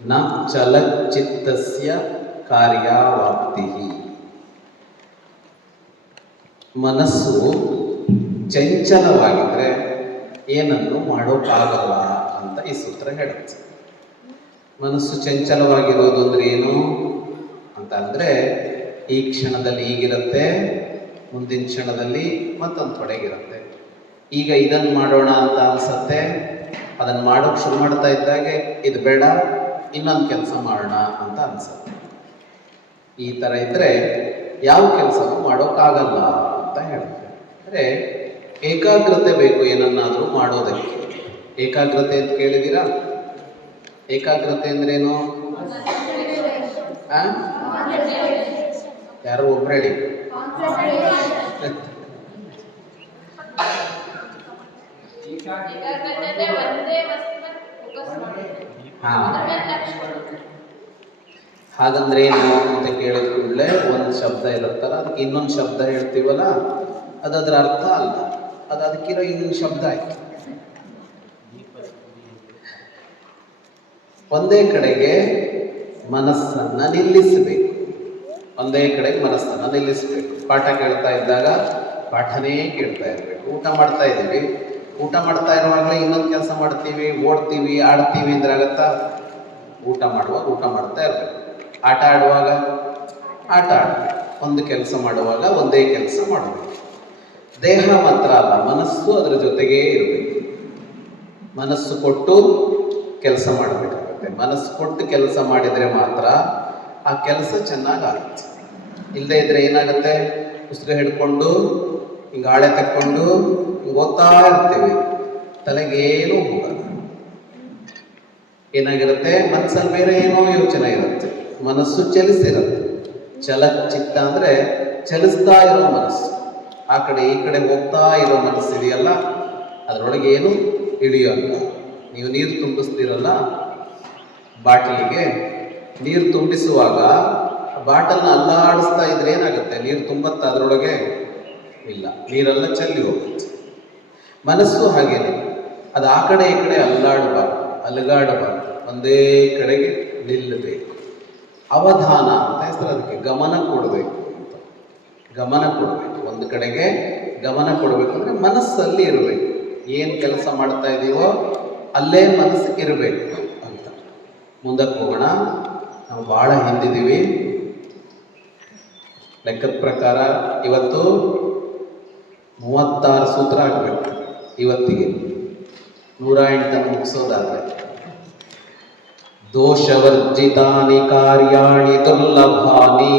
ನ ಚಲಚಿತ್ತಸ್ಯ ಕಾರ್ಯವಾಪ್ತಿ. ಮನಸ್ಸು ಚಂಚಲವಾಗಿದ್ರೆ ಏನನ್ನು ಮಾಡೋಕ್ಕಾಗಲ್ಲ ಅಂತ ಈ ಸೂತ್ರ ಹೇಳುತ್ತೆ. ಮನಸ್ಸು ಚಂಚಲವಾಗಿರೋದು ಅಂದ್ರೆ ಏನು ಅಂತ ಅಂದರೆ, ಈ ಕ್ಷಣದಲ್ಲಿ ಈಗಿರುತ್ತೆ, ಮುಂದಿನ ಕ್ಷಣದಲ್ಲಿ ಮತ್ತೊಂದು ಕಡೆಗಿರುತ್ತೆ. ಈಗ ಇದನ್ನು ಮಾಡೋಣ ಅಂತ ಅನ್ಸತ್ತೆ, ಅದನ್ನು ಮಾಡೋಕ್ಕೆ ಶುರು ಮಾಡ್ತಾ ಇದ್ದಾಗೆ ಇದು ಬೇಡ, ಇನ್ನೊಂದು ಕೆಲಸ ಮಾಡೋಣ ಅಂತ ಅನ್ಸುತ್ತೆ. ಈ ಥರ ಇದ್ದರೆ ಯಾವ ಕೆಲಸನೂ ಮಾಡೋಕ್ಕಾಗಲ್ಲ ಅಂತ ಹೇಳ್ತಾರೆ. ಅಂದರೆ ಏಕಾಗ್ರತೆ ಬೇಕು ಏನನ್ನಾದರೂ ಮಾಡೋದಕ್ಕೆ. ಏಕಾಗ್ರತೆ ಅಂತ ಕೇಳಿದ್ದೀರಾ? ಏಕಾಗ್ರತೆ ಅಂದ್ರೇನು? ಯಾರು ಒಬ್ರು ಹೇಳಿ. ಹಾಗಂದ್ರೆ ಏನು ಅಂತ ಕೇಳಿದ ಕೂಡಲೇ ಒಂದು ಶಬ್ದ ಇರುತ್ತಲ್ಲ, ಅದಕ್ಕೆ ಇನ್ನೊಂದು ಶಬ್ದ ಹೇಳ್ತೀವಲ್ಲ, ಅದರ ಅರ್ಥ ಅಲ್ಲ, ಅದು ಅದಕ್ಕಿರೋ ಇನ್ನೊಂದು ಶಬ್ದ ಆಯ್ತು. ಒಂದೇ ಕಡೆಗೆ ಮನಸ್ಸನ್ನು ನಿಲ್ಲಿಸಬೇಕು. ಒಂದೇ ಕಡೆಗೆ ಮನಸ್ಸನ್ನು ನಿಲ್ಲಿಸಬೇಕು. ಪಾಠ ಕೇಳ್ತಾ ಇದ್ದಾಗ ಪಾಠನೇ ಕೇಳ್ತಾ ಇರಬೇಕು. ಊಟ ಮಾಡ್ತಾ ಇದ್ದೀವಿ, ಊಟ ಮಾಡ್ತಾ ಇರುವಾಗಲೇ ಇನ್ನೊಂದು ಕೆಲಸ ಮಾಡ್ತೀವಿ, ಓಡ್ತೀವಿ, ಆಡ್ತೀವಿ ಅಂದ್ರೆ ಆಗತ್ತಾ? ಊಟ ಮಾಡುವಾಗ ಊಟ ಮಾಡ್ತಾ ಇರಬೇಕು. ಆಟ ಆಡುವಾಗ ಆಟ ಆಡಬೇಕು. ಒಂದು ಕೆಲಸ ಮಾಡುವಾಗ ಒಂದೇ ಕೆಲಸ ಮಾಡಬೇಕು. ದೇಹ ಮಾತ್ರ ಅಲ್ಲ, ಮನಸ್ಸು ಅದರ ಜೊತೆಗೇ ಇರಬೇಕು. ಮನಸ್ಸು ಕೊಟ್ಟು ಕೆಲಸ ಮಾಡಬೇಕಾಗುತ್ತೆ. ಮನಸ್ಸು ಕೊಟ್ಟು ಕೆಲಸ ಮಾಡಿದರೆ ಮಾತ್ರ ಆ ಕೆಲಸ ಚೆನ್ನಾಗಾಗುತ್ತೆ. ಇಲ್ಲದೆ ಇದ್ರೆ ಏನಾಗುತ್ತೆ? ಪುಸ್ತಕ ಹಿಡ್ಕೊಂಡು ಹಿಂಗೆ ಹಾಳೆ ತಕ್ಕೊಂಡು ಹಿಂಗೆ ಓದ್ತಾ ಇರ್ತೀವಿ, ತಲೆಗೇನೂ ಹೋಗಲ್ಲ. ಏನಾಗಿರುತ್ತೆ? ಮನಸ್ಸಲ್ಲಿ ಬೇರೆ ಏನೋ ಯೋಚನೆ ಇರುತ್ತೆ, ಮನಸ್ಸು ಚಲಿಸಿರುತ್ತೆ. ಚಲಚಿತ್ತ ಅಂದರೆ ಚಲಿಸ್ತಾ ಇರೋ ಮನಸ್ಸು. ಆ ಕಡೆ ಈ ಕಡೆ ಹೋಗ್ತಾ ಇರೋ ಮನಸ್ಸು ಇದೆಯಲ್ಲ, ಅದರೊಳಗೆ ಏನು ಇಳಿಯೋಲ್ಲ. ನೀವು ನೀರು ತುಂಬಿಸ್ತೀರಲ್ಲ ಬಾಟಲಿಗೆ, ನೀರು ತುಂಬಿಸುವಾಗ ಬಾಟಲ್ನ ಅಲ್ಲಾಡಿಸ್ತಾ ಇದ್ರೆ ಏನಾಗುತ್ತೆ? ನೀರು ತುಂಬತ್ತ ಅದರೊಳಗೆ? ಇಲ್ಲ, ನೀರೆಲ್ಲ ಚೆಲ್ಲಿ ಹೋಗುತ್ತೆ. ಮನಸ್ಸು ಹಾಗೇನೆ, ಅದು ಆ ಕಡೆ ಈ ಕಡೆ ಅಲ್ಲಾಡಬಾರ್ದು, ಅಲುಗಾಡಬಾರ್ದು, ಒಂದೇ ಕಡೆಗೆ ನಿಲ್ಲಬೇಕು. ಅವಧಾನ ಅಂತ ಹೆಸರು ಅದಕ್ಕೆ. ಗಮನ ಕೊಡಬೇಕು ಅಂತ. ಗಮನ ಕೊಡಬೇಕು, ಒಂದು ಕಡೆಗೆ ಗಮನ ಕೊಡಬೇಕು. ಅಂದರೆ ಮನಸ್ಸಲ್ಲಿ ಇರಬೇಕು. ಏನು ಕೆಲಸ ಮಾಡ್ತಾ ಇದ್ದೀವೋ ಅಲ್ಲೇ ಮನಸ್ಸು ಇರಬೇಕು ಅಂತ. ಮುಂದಕ್ಕೆ ಹೋಗೋಣ. ನಾವು ಭಾಳ ಹಿಂದಿದ್ದೀವಿ. ಲೆಕ್ಕದ ಪ್ರಕಾರ ಇವತ್ತು 36 ಸೂತ್ರ ಆಗಬೇಕು. ಇವತ್ತಿಗೆ 108 ಮುಗಿಸೋದಾದ್ರೆ. ದೋಷವರ್ಜಿತಾನಿ ಕಾರ್ಯಾಣಿ ದುರ್ಲಭಾನಿ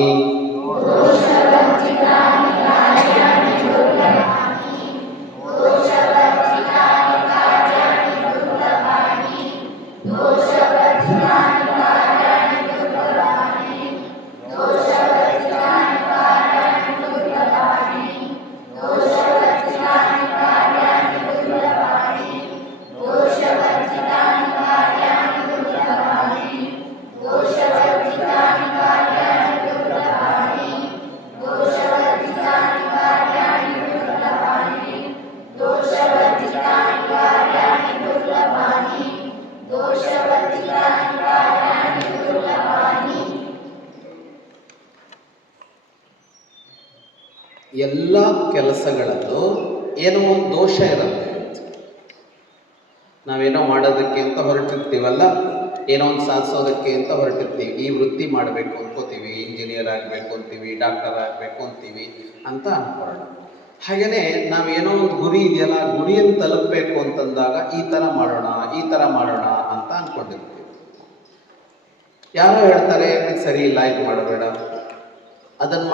ಎಲ್ಲ ಕೆಲಸಗಳಲ್ಲೂ ಏನೋ ಒಂದು ದೋಷ ಇರುತ್ತೆ. ನಾವೇನೋ ಮಾಡೋದಕ್ಕೆ ಅಂತ ಹೊರಟಿರ್ತೀವಲ್ಲ, ಏನೋ ಒಂದು ಸಾಧಿಸೋದಕ್ಕೆ ಅಂತ ಹೊರಟಿರ್ತೀವಿ. ಈ ವೃತ್ತಿ ಮಾಡಬೇಕು ಅನ್ಕೋತೀವಿ, ಇಂಜಿನಿಯರ್ ಆಗಬೇಕು ಅಂತೀವಿ, ಡಾಕ್ಟರ್ ಆಗಬೇಕು ಅಂತೀವಿ ಅಂತ ಅನ್ಕೊಳ್ಳೋಣ. ಹಾಗೆಯೇ ನಾವೇನೋ ಒಂದು ಗುರಿ ಇದೆಯಲ್ಲ, ಗುರಿಯನ್ನು ತಲುಪಬೇಕು ಅಂತಂದಾಗ ಈ ಥರ ಮಾಡೋಣ, ಈ ಥರ ಮಾಡೋಣ ಅಂತ ಅಂದ್ಕೊಂಡಿರ್ತೀವಿ. ಯಾರೋ ಹೇಳ್ತಾರೆ ಸರಿ ಇಲ್ಲ, ಇದು ಮಾಡಬೇಡ, ಅದನ್ನು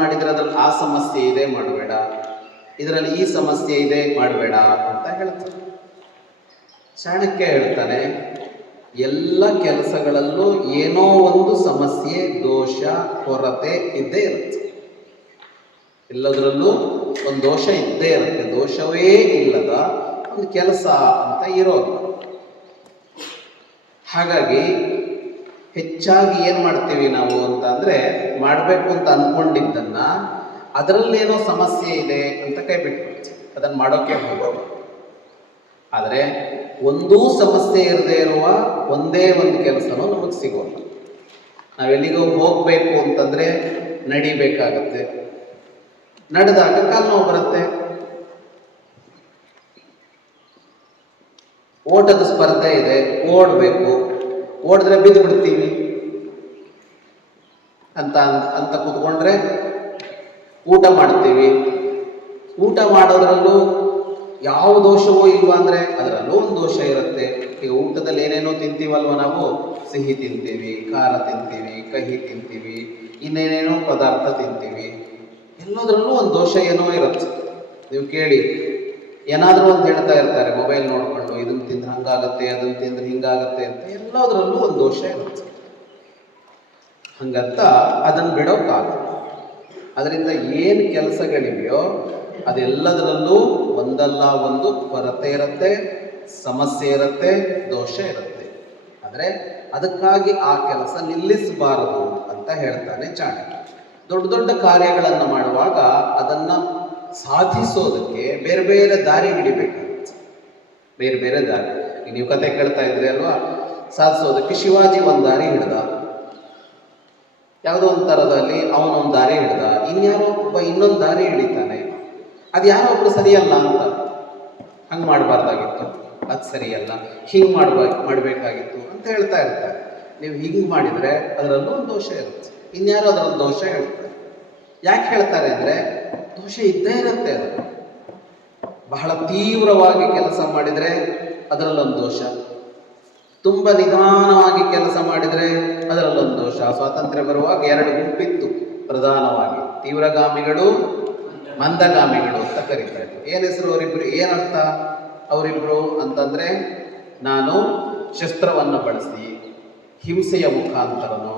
ಮಾಡಿದರೆ ಅದ್ರಲ್ಲಿ ಆ ಸಮಸ್ಯೆ ಇದೆ, ಮಾಡಬೇಡ, ಇದರಲ್ಲಿ ಈ ಸಮಸ್ಯೆ ಇದೆ, ಮಾಡಬೇಡ ಅಂತ ಹೇಳ್ತಾರೆ. ಚಾಣಕ್ಯ ಹೇಳ್ತಾನೆ, ಎಲ್ಲ ಕೆಲಸಗಳಲ್ಲೂ ಏನೋ ಒಂದು ಸಮಸ್ಯೆ, ದೋಷ, ಕೊರತೆ ಇದ್ದೇ ಇರುತ್ತೆ. ಎಲ್ಲದರಲ್ಲೂ ಒಂದು ದೋಷ ಇದ್ದೇ ಇರುತ್ತೆ. ದೋಷವೇ ಇಲ್ಲದ ಒಂದು ಕೆಲಸ ಅಂತ ಇರೋದು. ಹಾಗಾಗಿ ಹೆಚ್ಚಾಗಿ ಏನು ಮಾಡ್ತೀವಿ ನಾವು ಅಂತ ಅಂದರೆ, ಮಾಡಬೇಕು ಅಂತ ಅಂದ್ಕೊಂಡಿದ್ದನ್ನು ಅದರಲ್ಲೇನೋ ಸಮಸ್ಯೆ ಇದೆ ಅಂತ ಕೈ ಬಿಟ್ಬಿಡ್ತೀವಿ, ಅದನ್ನು ಮಾಡೋಕ್ಕೆ ಹೋಗೋದು. ಆದರೆ ಒಂದೂ ಸಮಸ್ಯೆ ಇರದೇ ಇರುವ ಒಂದೇ ಒಂದು ಕೆಲಸನೂ ನಮಗೆ ಸಿಗೋಲ್ಲ. ನಾವೆಲ್ಲಿಗೋ ಹೋಗಬೇಕು ಅಂತಂದರೆ ನಡಿಬೇಕಾಗತ್ತೆ, ನಡೆದಾಗ ಕಾಲು ನೋವು ಬರುತ್ತೆ. ಓಟದ ಸ್ಪರ್ಧೆ ಇದೆ, ಓಡಬೇಕು, ಓಡಿದ್ರೆ ಬಿದ್ದು ಬಿಡ್ತೀವಿ ಅಂತ ಅಂತ ಕೂತ್ಕೊಂಡ್ರೆ ಊಟ ಮಾಡ್ತೀವಿ. ಊಟ ಮಾಡೋದ್ರಲ್ಲೂ ಯಾವ ದೋಷವೂ ಇಲ್ವಾ ಅಂದರೆ ಅದರಲ್ಲೂ ಒಂದು ದೋಷ ಇರುತ್ತೆ. ಈಗ ಊಟದಲ್ಲಿ ಏನೇನೋ ತಿಂತೀವಲ್ವ ನಾವು, ಸಿಹಿ ತಿಂತೀವಿ, ಖಾರ ತಿಂತೀವಿ, ಕಹಿ ತಿಂತೀವಿ, ಇನ್ನೇನೇನೋ ಪದಾರ್ಥ ತಿಂತೀವಿ. ಎಲ್ಲದರಲ್ಲೂ ಒಂದು ದೋಷ ಏನೋ ಇರುತ್ತೆ. ನೀವು ಕೇಳಿ, ಏನಾದರೂ ಒಂದು ಹೇಳ್ತಾ ಇರ್ತಾರೆ ಮೊಬೈಲ್ ನೋಡಿಕೊಂಡು, ಇದನ್ನು ತಿಂದ್ರೆ ಹಂಗಾಗತ್ತೆ, ಅದನ್ನು ತಿಂದ್ರೆ ಹಿಂಗಾಗತ್ತೆ ಅಂತ. ಎಲ್ಲದರಲ್ಲೂ ಒಂದು ದೋಷ ಇರುತ್ತೆ. ಹಂಗಂತ ಅದನ್ನು ಬಿಡೋಕ್ಕಾಗಲ್ಲ. ಅದರಿಂದ ಏನು ಕೆಲಸಗಳಿವೆಯೋ ಅದೆಲ್ಲದರಲ್ಲೂ ಒಂದಲ್ಲ ಒಂದು ಕೊರತೆ ಇರುತ್ತೆ, ಸಮಸ್ಯೆ ಇರುತ್ತೆ, ದೋಷ ಇರುತ್ತೆ. ಆದರೆ ಅದಕ್ಕಾಗಿ ಆ ಕೆಲಸ ನಿಲ್ಲಿಸಬಾರದು ಅಂತ ಹೇಳ್ತಾನೆ ಚಾಣಕ್ಯ. ದೊಡ್ಡ ದೊಡ್ಡ ಕಾರ್ಯಗಳನ್ನು ಮಾಡುವಾಗ ಅದನ್ನು ಸಾಧಿಸೋದಕ್ಕೆ ಬೇರೆ ಬೇರೆ ದಾರಿ ಹಿಡಿಬೇಕಾಗುತ್ತೆ. ಬೇರೆ ಬೇರೆ ದಾರಿ. ಈಗ ನೀವು ಕತೆ ಕೇಳ್ತಾ ಇದ್ರಿ ಅಲ್ವಾ, ಸಾಧಿಸೋದಕ್ಕೆ ಶಿವಾಜಿ ಒಂದು ದಾರಿ ಹಿಡ್ದ, ಯಾವುದೋ ಒಂದು ಥರದಲ್ಲಿ ಅವನೊಂದು ದಾರಿ ಹಿಡ್ದ, ಇನ್ಯಾರೋ ಒಬ್ಬ ಇನ್ನೊಂದು ದಾರಿ ಹಿಡಿತಾನೆ. ಅದು ಯಾರೋ ಒಬ್ರು ಸರಿಯಲ್ಲ ಅಂತ, ಹಂಗೆ ಮಾಡಬಾರ್ದಾಗಿತ್ತು, ಅದು ಸರಿಯಲ್ಲ, ಹಿಂಗೆ ಮಾಡಬೇಕಾಗಿತ್ತು ಅಂತ ಹೇಳ್ತಾ ಇರ್ತಾರೆ. ನೀವು ಹಿಂಗೆ ಮಾಡಿದರೆ ಅದರಲ್ಲೂ ಒಂದು ದೋಷ ಇರುತ್ತೆ, ಇನ್ಯಾರೋ ಅದರಲ್ಲಿ ದೋಷ ಹೇಳ್ತಾರೆ. ಯಾಕೆ ಹೇಳ್ತಾರೆ ಅಂದರೆ ದೋಷ ಇದ್ದೇ ಇರುತ್ತೆ. ಅದು ಬಹಳ ತೀವ್ರವಾಗಿ ಕೆಲಸ ಮಾಡಿದರೆ ಅದರಲ್ಲೊಂದು ದೋಷ, ತುಂಬ ನಿಧಾನವಾಗಿ ಕೆಲಸ ಮಾಡಿದರೆ ಅದರಲ್ಲೊಂದು ದೋಷ. ಸ್ವಾತಂತ್ರ್ಯ ಬರುವಾಗ ಎರಡು ಗುಂಪಿತ್ತು ಪ್ರಧಾನವಾಗಿ, ತೀವ್ರಗಾಮಿಗಳು, ಮಂದಗಾಮಿಗಳು ಅಂತ ಕರೀತಾ ಇದ್ರು. ಏನು ಹೆಸರು ಅವರಿಬ್ರು, ಏನರ್ಥ ಅವರಿಬ್ರು ಅಂತಂದರೆ, ನಾನು ಶಸ್ತ್ರವನ್ನು ಬಳಸಿ ಹಿಂಸೆಯ ಮುಖಾಂತರನೋ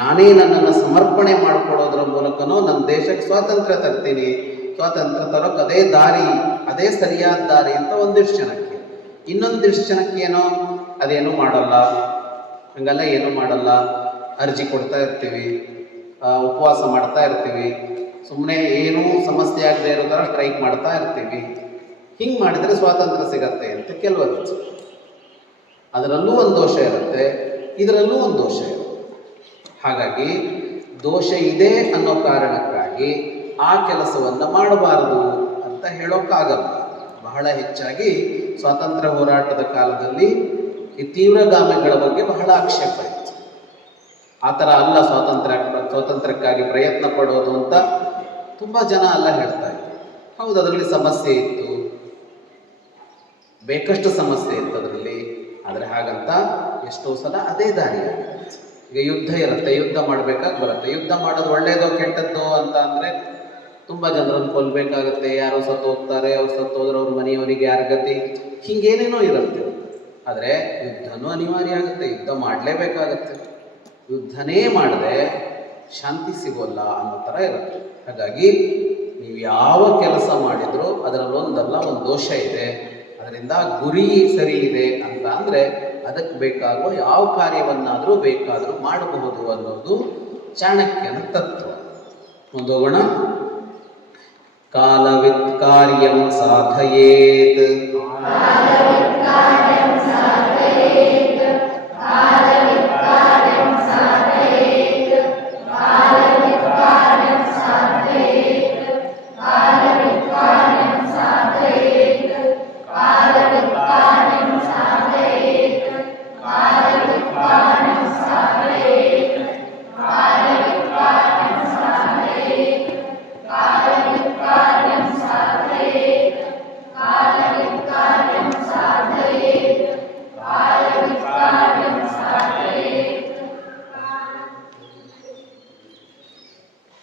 ನಾನೇ ನನ್ನನ್ನು ಸಮರ್ಪಣೆ ಮಾಡಿಕೊಡೋದ್ರ ಮೂಲಕನೋ ನನ್ನ ದೇಶಕ್ಕೆ ಸ್ವಾತಂತ್ರ್ಯ ತರ್ತೀನಿ, ಸ್ವಾತಂತ್ರ್ಯ ತರೋಕೆ ಅದೇ ದಾರಿ, ಅದೇ ಸರಿಯಾದ ದಾರಿ ಅಂತ ಒಂದಿಷ್ಟು ಜನಕ್ಕೆ. ಇನ್ನೊಂದಿಷ್ಟು ಜನಕ್ಕೆ ಏನೋ ಅದೇನೂ ಮಾಡಲ್ಲ, ಹಂಗೆಲ್ಲ ಏನೂ ಮಾಡಲ್ಲ, ಅರ್ಜಿ ಕೊಡ್ತಾ ಇರ್ತೀವಿ, ಉಪವಾಸ ಮಾಡ್ತಾ ಇರ್ತೀವಿ, ಸುಮ್ಮನೆ ಏನೂ ಸಮಸ್ಯೆ ಆಗದೆ ಇರೋ ಥರ ಸ್ಟ್ರೈಕ್ ಮಾಡ್ತಾ ಇರ್ತೀವಿ. ಹಿಂಗೆ ಮಾಡಿದರೆ ಸ್ವಾತಂತ್ರ್ಯ ಸಿಗತ್ತೆ ಅಂತ ಕೆಲವರು. ಅದರಲ್ಲೂ ಒಂದು ದೋಷ ಇರುತ್ತೆ, ಇದರಲ್ಲೂ ಒಂದು ದೋಷ ಇರುತ್ತೆ. ಹಾಗಾಗಿ ದೋಷ ಇದೆ ಅನ್ನೋ ಕಾರಣಕ್ಕಾಗಿ ಆ ಕೆಲಸವನ್ನು ಮಾಡಬಾರದು ಅಂತ ಹೇಳೋಕ್ಕಾಗಲ್ಲ. ಬಹಳ ಹೆಚ್ಚಾಗಿ ಸ್ವಾತಂತ್ರ್ಯ ಹೋರಾಟದ ಕಾಲದಲ್ಲಿ ಈ ತೀವ್ರಗಾಮಿಗಳ ಬಗ್ಗೆ ಬಹಳ ಆಕ್ಷೇಪ ಇತ್ತು. ಆ ಥರ ಅಲ್ಲ ಸ್ವಾತಂತ್ರ್ಯಕ್ಕಾಗಿ ಪ್ರಯತ್ನ ಪಡೋದು ಅಂತ ತುಂಬ ಜನ ಎಲ್ಲ ಹೇಳ್ತಾ ಇದ್ರು. ಹೌದು, ಅದರಲ್ಲಿ ಸಮಸ್ಯೆ ಇತ್ತು, ಬೇಕಷ್ಟು ಸಮಸ್ಯೆ ಇತ್ತು ಅದರಲ್ಲಿ. ಆದರೆ ಹಾಗಂತ ಎಷ್ಟೋ ಸಲ ಅದೇ ದಾರಿ ಆಗುತ್ತೆ. ಈಗ ಯುದ್ಧ ಇರುತ್ತೆ, ಯುದ್ಧ ಮಾಡಬೇಕಾಗಿ ಬರುತ್ತೆ. ಯುದ್ಧ ಮಾಡೋದು ಒಳ್ಳೇದೋ ಕೆಟ್ಟದ್ದೋ ಅಂತ ಅಂದರೆ ತುಂಬ ಜನರನ್ನು ಕೊಲ್ಲಬೇಕಾಗತ್ತೆ, ಯಾರೋ ಸತ್ತು ಹೋಗ್ತಾರೆ, ಅವ್ರು ಸತ್ತು ಹೋದ್ರೆ ಅವ್ರ ಮನೆಯವರಿಗೆ ಯಾರ ಗತಿ, ಹೀಗೇನೇನೋ ಇರುತ್ತೆ. ಆದರೆ ಯುದ್ಧನೂ ಅನಿವಾರ್ಯ ಆಗುತ್ತೆ, ಯುದ್ಧ ಮಾಡಲೇಬೇಕಾಗತ್ತೆ. ಯುದ್ಧನೇ ಮಾಡದೆ ಶಾಂತಿ ಸಿಗೋಲ್ಲ ಅನ್ನೋ ಥರ ಇರುತ್ತೆ. ಹಾಗಾಗಿ ನೀವು ಯಾವ ಕೆಲಸ ಮಾಡಿದರೂ ಅದರಲ್ಲೊಂದಲ್ಲ ಒಂದು ದೋಷ ಇದೆ. ಅದರಿಂದ ಗುರಿ ಸರಿ ಇದೆ ಅಂತ ಅಂದರೆ ಅದಕ್ಕೆ ಬೇಕಾಗುವ ಯಾವ ಕಾರ್ಯವನ್ನಾದರೂ ಬೇಕಾದರೂ ಮಾಡಬಹುದು ಅನ್ನೋದು ಚಾಣಕ್ಯನ ತತ್ವ. ಮುಂದೋಗೋಣ. ಕಾಲವಿತ್ ಕಾರ್ಯಂ ಸಾಧಯೇತ್,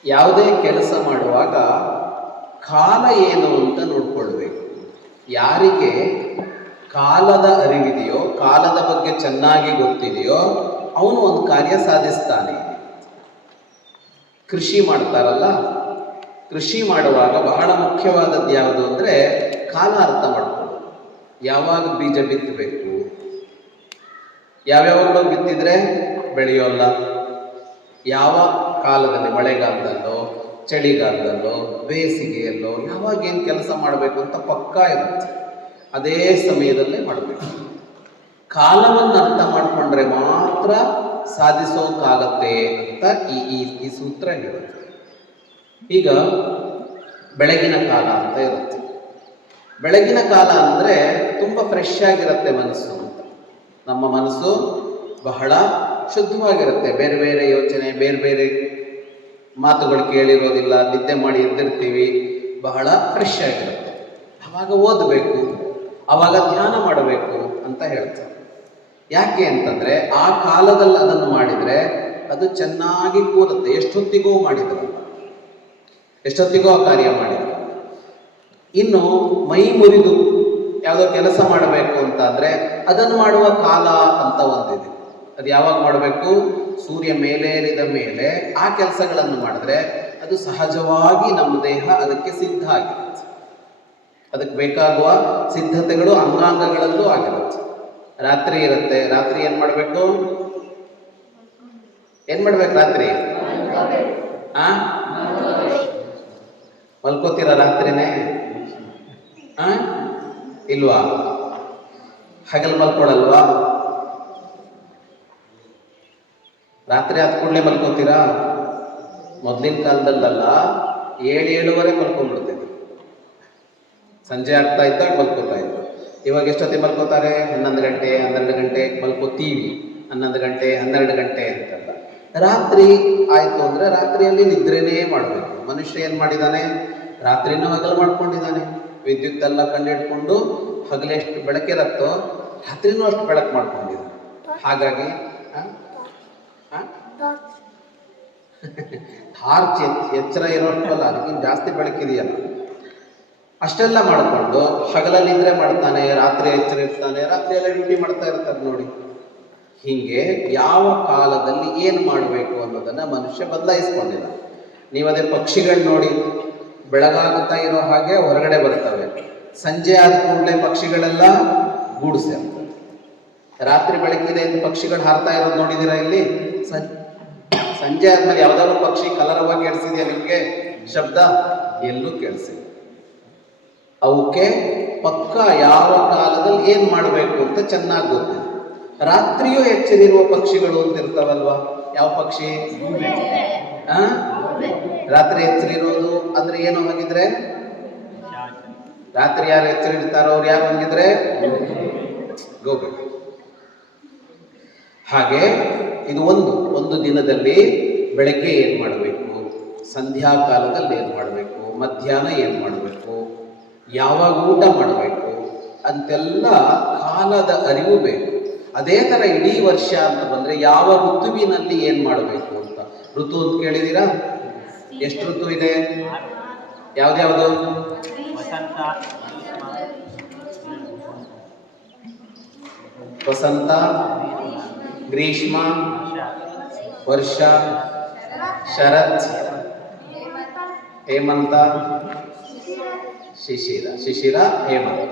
ಯಾವುದೇ ಕೆಲಸ ಮಾಡುವಾಗ ಕಾಲ ಏನು ಅಂತ ನೋಡ್ಕೊಳ್ಬೇಕು. ಯಾರಿಗೆ ಕಾಲದ ಅರಿವಿದೆಯೋ, ಕಾಲದ ಬಗ್ಗೆ ಚೆನ್ನಾಗಿ ಗೊತ್ತಿದೆಯೋ ಅವನು ಒಂದು ಕಾರ್ಯ ಸಾಧಿಸ್ತಾನೆ. ಕೃಷಿ ಮಾಡ್ತಾರಲ್ಲ, ಕೃಷಿ ಮಾಡುವಾಗ ಬಹಳ ಮುಖ್ಯವಾದದ್ದು ಯಾವುದು ಅಂದರೆ ಕಾಲ ಅರ್ಥ ಮಾಡ್ಕೊಳ್ಳೋದು. ಯಾವಾಗ ಬೀಜ ಬಿತ್ತಬೇಕು, ಯಾವ್ಯಾವಾಗಲೂ ಬಿತ್ತಿದ್ರೆ ಬೆಳೆಯೋಲ್ಲ, ಯಾವ ಕಾಲದಲ್ಲಿ, ಮಳೆಗಾಲದಲ್ಲೋ ಚಳಿಗಾಲದಲ್ಲೋ ಬೇಸಿಗೆಯಲ್ಲೋ ಯಾವಾಗ ಏನು ಕೆಲಸ ಮಾಡಬೇಕು ಅಂತ ಪಕ್ಕಾ ಇರುತ್ತೆ. ಅದೇ ಸಮಯದಲ್ಲೇ ಮಾಡಬೇಕು. ಕಾಲವನ್ನು ಅರ್ಥ ಮಾಡಿಕೊಂಡ್ರೆ ಮಾತ್ರ ಸಾಧಿಸೋಕ್ಕಾಗತ್ತೆ ಅಂತ ಈ ಸೂತ್ರ ಹೇಳುತ್ತೆ. ಈಗ ಬೆಳಗಿನ ಕಾಲ ಅಂತ ಇರುತ್ತೆ. ಬೆಳಗಿನ ಕಾಲ ಅಂದರೆ ತುಂಬ ಫ್ರೆಶ್ ಆಗಿರುತ್ತೆ ಮನಸ್ಸು ಅಂತ. ನಮ್ಮ ಮನಸ್ಸು ಬಹಳ ಶುದ್ಧವಾಗಿರುತ್ತೆ. ಬೇರೆ ಬೇರೆ ಯೋಚನೆ, ಬೇರೆ ಬೇರೆ ಮಾತುಗಳು ಕೇಳಿರೋದಿಲ್ಲ, ನಿದ್ದೆ ಮಾಡಿ ಎದ್ದಿರ್ತೀವಿ, ಬಹಳ ಫ್ರೆಶ್ ಆಗಿರುತ್ತೆ. ಆವಾಗ ಓದಬೇಕು, ಆವಾಗ ಧ್ಯಾನ ಮಾಡಬೇಕು ಅಂತ ಹೇಳ್ತಾರೆ. ಯಾಕೆ ಅಂತಂದರೆ ಆ ಕಾಲದಲ್ಲಿ ಅದನ್ನು ಮಾಡಿದರೆ ಅದು ಚೆನ್ನಾಗಿ ಕೂರುತ್ತೆ. ಎಷ್ಟೊತ್ತಿಗೂ ಮಾಡಿದ್ರಲ್ಲ, ಎಷ್ಟೊತ್ತಿಗೂ ಆ ಕಾರ್ಯ ಮಾಡಿದ್ರು. ಇನ್ನು ಮೈ ಮುರಿದು ಯಾವುದೋ ಕೆಲಸ ಮಾಡಬೇಕು ಅಂತ ಅಂದರೆ ಅದನ್ನು ಮಾಡುವ ಕಾಲ ಅಂತ ಒಂದಿದೆ. ಅದು ಯಾವಾಗ ಮಾಡಬೇಕು? ಸೂರ್ಯ ಮೇಲೇರಿದ ಮೇಲೆ ಆ ಕೆಲಸಗಳನ್ನು ಮಾಡಿದ್ರೆ ಅದು ಸಹಜವಾಗಿ ನಮ್ಮ ದೇಹ ಅದಕ್ಕೆ ಸಿದ್ಧ ಆಗಿರುತ್ತೆ. ಅದಕ್ಕೆ ಬೇಕಾಗುವ ಸಿದ್ಧತೆಗಳು ಅಂಗಾಂಗಗಳಲ್ಲೂ ಆಗಿರುತ್ತೆ. ರಾತ್ರಿ ಇರುತ್ತೆ, ರಾತ್ರಿ ಏನು ಮಾಡಬೇಕು? ಏನು ಮಾಡ್ಬೇಕು ರಾತ್ರಿ? ಮಲ್ಕೋತೀರ ರಾತ್ರಿನೇ? ಇಲ್ವಾ? ಹಗಲು ಮಲ್ಕೊಳಲ್ವಾ? ರಾತ್ರಿ ಆದ ಕೂಡಲೇ ಮಲ್ಕೋತೀರಾ? ಮೊದಲಿನ ಕಾಲದಲ್ಲ, 7-7:30 ಮಲ್ಕೊಂಡ್ಬಿಡ್ತಿದ್ರು. ಸಂಜೆ ಆಗ್ತಾ ಇದ್ದಾಗ ಮಲ್ಕೋತಾ ಇದ್ರು. ಇವಾಗ ಎಷ್ಟೊತ್ತಿಗೆ ಮಲ್ಕೋತಾರೆ? 11 ಗಂಟೆ 12 ಗಂಟೆ ಮಲ್ಕೋತೀವಿ. 11 ಗಂಟೆ 12 ಗಂಟೆ ಅಂತಲ್ಲ. ರಾತ್ರಿ ಆಯಿತು ಅಂದರೆ ರಾತ್ರಿಯಲ್ಲಿ ನಿದ್ರೆನೇ ಮಾಡಬೇಕು. ಮನುಷ್ಯ ಏನು ಮಾಡಿದ್ದಾನೆ? ರಾತ್ರಿನೂ ಹಗಲು ಮಾಡ್ಕೊಂಡಿದ್ದಾನೆ. ವಿದ್ಯುತ್ ಎಲ್ಲ ಕಂಡಿಡ್ಕೊಂಡು ಹಗಲೆಷ್ಟು ಬೆಳಕಿರತ್ತೋ ರಾತ್ರಿನೂ ಅಷ್ಟು ಬೆಳಕು ಮಾಡ್ಕೊಂಡಿದ್ದಾನೆ. ಹಾಗಾಗಿ ಟಾರ್ಚ್ ಎಚ್ಚರ ಇರೋಷ್ಟಲ್ಲ, ಅದಕ್ಕಿಂತ ಜಾಸ್ತಿ ಬೆಳಕಿದೆಯಲ್ಲ. ಅಷ್ಟೆಲ್ಲ ಮಾಡಿಕೊಂಡು ಹಗಲಲ್ಲಿ ನಿದ್ರೆ ಮಾಡ್ತಾನೆ, ರಾತ್ರಿ ಎಚ್ಚರ ಇರ್ತಾನೆ, ರಾತ್ರಿಯೆಲ್ಲ ಡ್ಯೂಟಿ ಮಾಡ್ತಾ ಇರ್ತಾರೆ ನೋಡಿ. ಹೀಗೆ ಯಾವ ಕಾಲದಲ್ಲಿ ಏನು ಮಾಡಬೇಕು ಅನ್ನೋದನ್ನು ಮನುಷ್ಯ ಬದಲಾಯಿಸ್ಕೊಂಡಿಲ್ಲ. ನೀವದೇ ಪಕ್ಷಿಗಳು ನೋಡಿ, ಬೆಳಗಾಗುತ್ತಾ ಇರೋ ಹಾಗೆ ಹೊರಗಡೆ ಬರ್ತವೆ. ಸಂಜೆ ಆದ ಕೂಡಲೇ ಪಕ್ಷಿಗಳೆಲ್ಲ ಗೂಡು ಸೇರ್ತವೆ. ರಾತ್ರಿ ಬೆಳಕಿದೆ ಎಂದು ಪಕ್ಷಿಗಳು ಹಾರ್ತಾ ಇರೋದು ನೋಡಿದ್ದೀರಾ ಇಲ್ಲಿ? ಸಂಜೆ ಆದ್ಮೇಲೆ ಯಾವ್ದಾದ್ರು ಪಕ್ಷಿ ಕಲರವಾಗಿ ಕೇಳಿಸಿದೆಯಾ ನಿಮಗೆ? ಶಬ್ದ ಎಲ್ಲೂ ಕೇಳಿಸಿದೆ. ಅವಕ್ಕೆ ಪಕ್ಕ ಯಾವ ಕಾಲದಲ್ಲಿ ಏನು ಮಾಡಬೇಕು ಅಂತ ಚೆನ್ನಾಗಿ ಗೊತ್ತಿದೆ. ರಾತ್ರಿಯೂ ಎಚ್ಚರಿರುವ ಪಕ್ಷಿಗಳು ಅಂತ ಇರ್ತಾವಲ್ವಾ? ಯಾವ ಪಕ್ಷಿ? ರಾತ್ರಿ ಎಚ್ಚರಿರೋದು ಅಂದ್ರೆ ಏನು ಹಾಗಿದ್ರೆ? ರಾತ್ರಿ ಯಾರು ಎಚ್ಚರಿರ್ತಾರೋ ಅವ್ರು ಯಾರು ಹಂಗಿದ್ರೆ? ಗೋಗಳು. ಹಾಗೆ ಇದು ಒಂದು ದಿನದಲ್ಲಿ ಬೆಳಗ್ಗೆ ಏನು ಮಾಡಬೇಕು, ಸಂಧ್ಯಾ ಕಾಲದಲ್ಲಿ ಏನು ಮಾಡಬೇಕು, ಮಧ್ಯಾಹ್ನ ಏನು ಮಾಡಬೇಕು, ಯಾವಾಗ ಊಟ ಮಾಡಬೇಕು ಅಂತೆಲ್ಲ ಕಾಲದ ಅರಿವು ಬೇಕು. ಅದೇ ಥರ ಇಡೀ ವರ್ಷ ಅಂತ ಬಂದರೆ ಯಾವ ಋತುವಿನಲ್ಲಿ ಏನು ಮಾಡಬೇಕು ಅಂತ. ಋತು ಅಂತ ಕೇಳಿದ್ದೀರಾ? ಎಷ್ಟು ಋತು ಇದೆ? ಯಾವ್ದ್ಯಾವುದು? ವಸಂತ, ಗ್ರೀಷ್ಮ, ವರ್ಷ, ಶರತ್, ಹೇಮಂತ, ಶಿಶಿರ, ಹೇಮಂತ.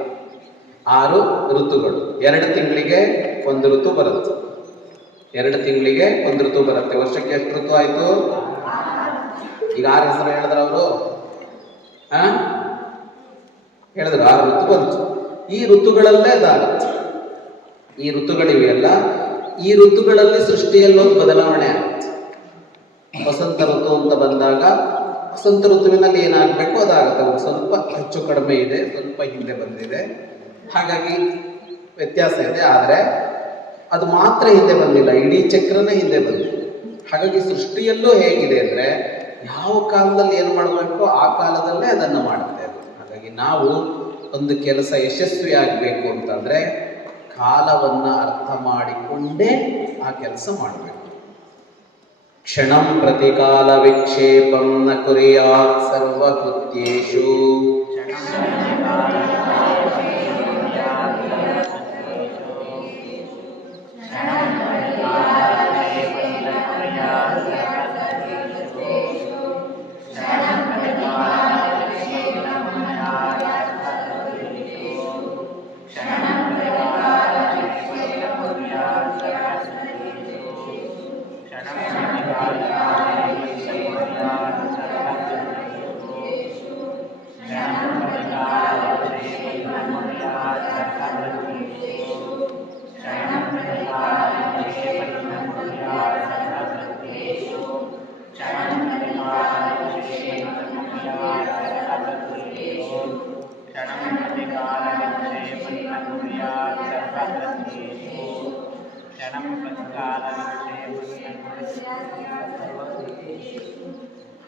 6 ಋತುಗಳು. 2 ತಿಂಗಳಿಗೆ ಒಂದು ಋತು ಬರುತ್ತೆ. 2 ತಿಂಗಳಿಗೆ ಒಂದು ಋತು ಬರುತ್ತೆ. ವರ್ಷಕ್ಕೆ ಎಷ್ಟು ಋತು ಆಯಿತು? ಈಗ 6 ಹೆಸರು ಹೇಳಿದ್ರು ಅವರು. ಹೇಳಿದ್ರು 6 ಋತು ಬಂತು. ಈ ಋತುಗಳಲ್ಲೇ ಅದಾಗುತ್ತೆ. ಈ ಋತುಗಳಿವೆಯಲ್ಲ, ಈ ಋತುಗಳಲ್ಲಿ ಸೃಷ್ಟಿಯಲ್ಲಿ ಒಂದು ಬದಲಾವಣೆ ಆಗುತ್ತೆ. ವಸಂತ ಋತು ಅಂತ ಬಂದಾಗ ವಸಂತ ಋತುವಿನಲ್ಲಿ ಏನಾಗಬೇಕು ಅದಾಗುತ್ತೆ. ಸ್ವಲ್ಪ ಹೆಚ್ಚು ಕಡಿಮೆ ಇದೆ, ಸ್ವಲ್ಪ ಹಿಂದೆ ಬಂದಿದೆ, ಹಾಗಾಗಿ ವ್ಯತ್ಯಾಸ ಇದೆ. ಆದರೆ ಅದು ಮಾತ್ರ ಹಿಂದೆ ಬಂದಿಲ್ಲ, ಇಡೀ ಚಕ್ರನೇ ಹಿಂದೆ ಬಂದಿದೆ. ಹಾಗಾಗಿ ಸೃಷ್ಟಿಯಲ್ಲೂ ಹೇಗಿದೆ ಅಂದರೆ ಯಾವ ಕಾಲದಲ್ಲಿ ಏನು ಮಾಡಬೇಕು ಆ ಕಾಲದಲ್ಲೇ ಅದನ್ನು ಮಾಡುತ್ತೇವೆ. ಹಾಗಾಗಿ ನಾವು ಒಂದು ಕೆಲಸ ಯಶಸ್ವಿಯಾಗಬೇಕು ಅಂತಂದರೆ ಕಾಲವನ್ನು ಅರ್ಥ ಮಾಡಿಕೊಂಡೇ ಆ ಕೆಲಸ ಮಾಡಬೇಕು. ಕ್ಷಣಂ ಪ್ರತಿಕಾಲ ವಿಕ್ಷೇಪಂ ನ ಕುರ್ಯಾತ್ ಸರ್ವಕೃತ್ಯೇಷು.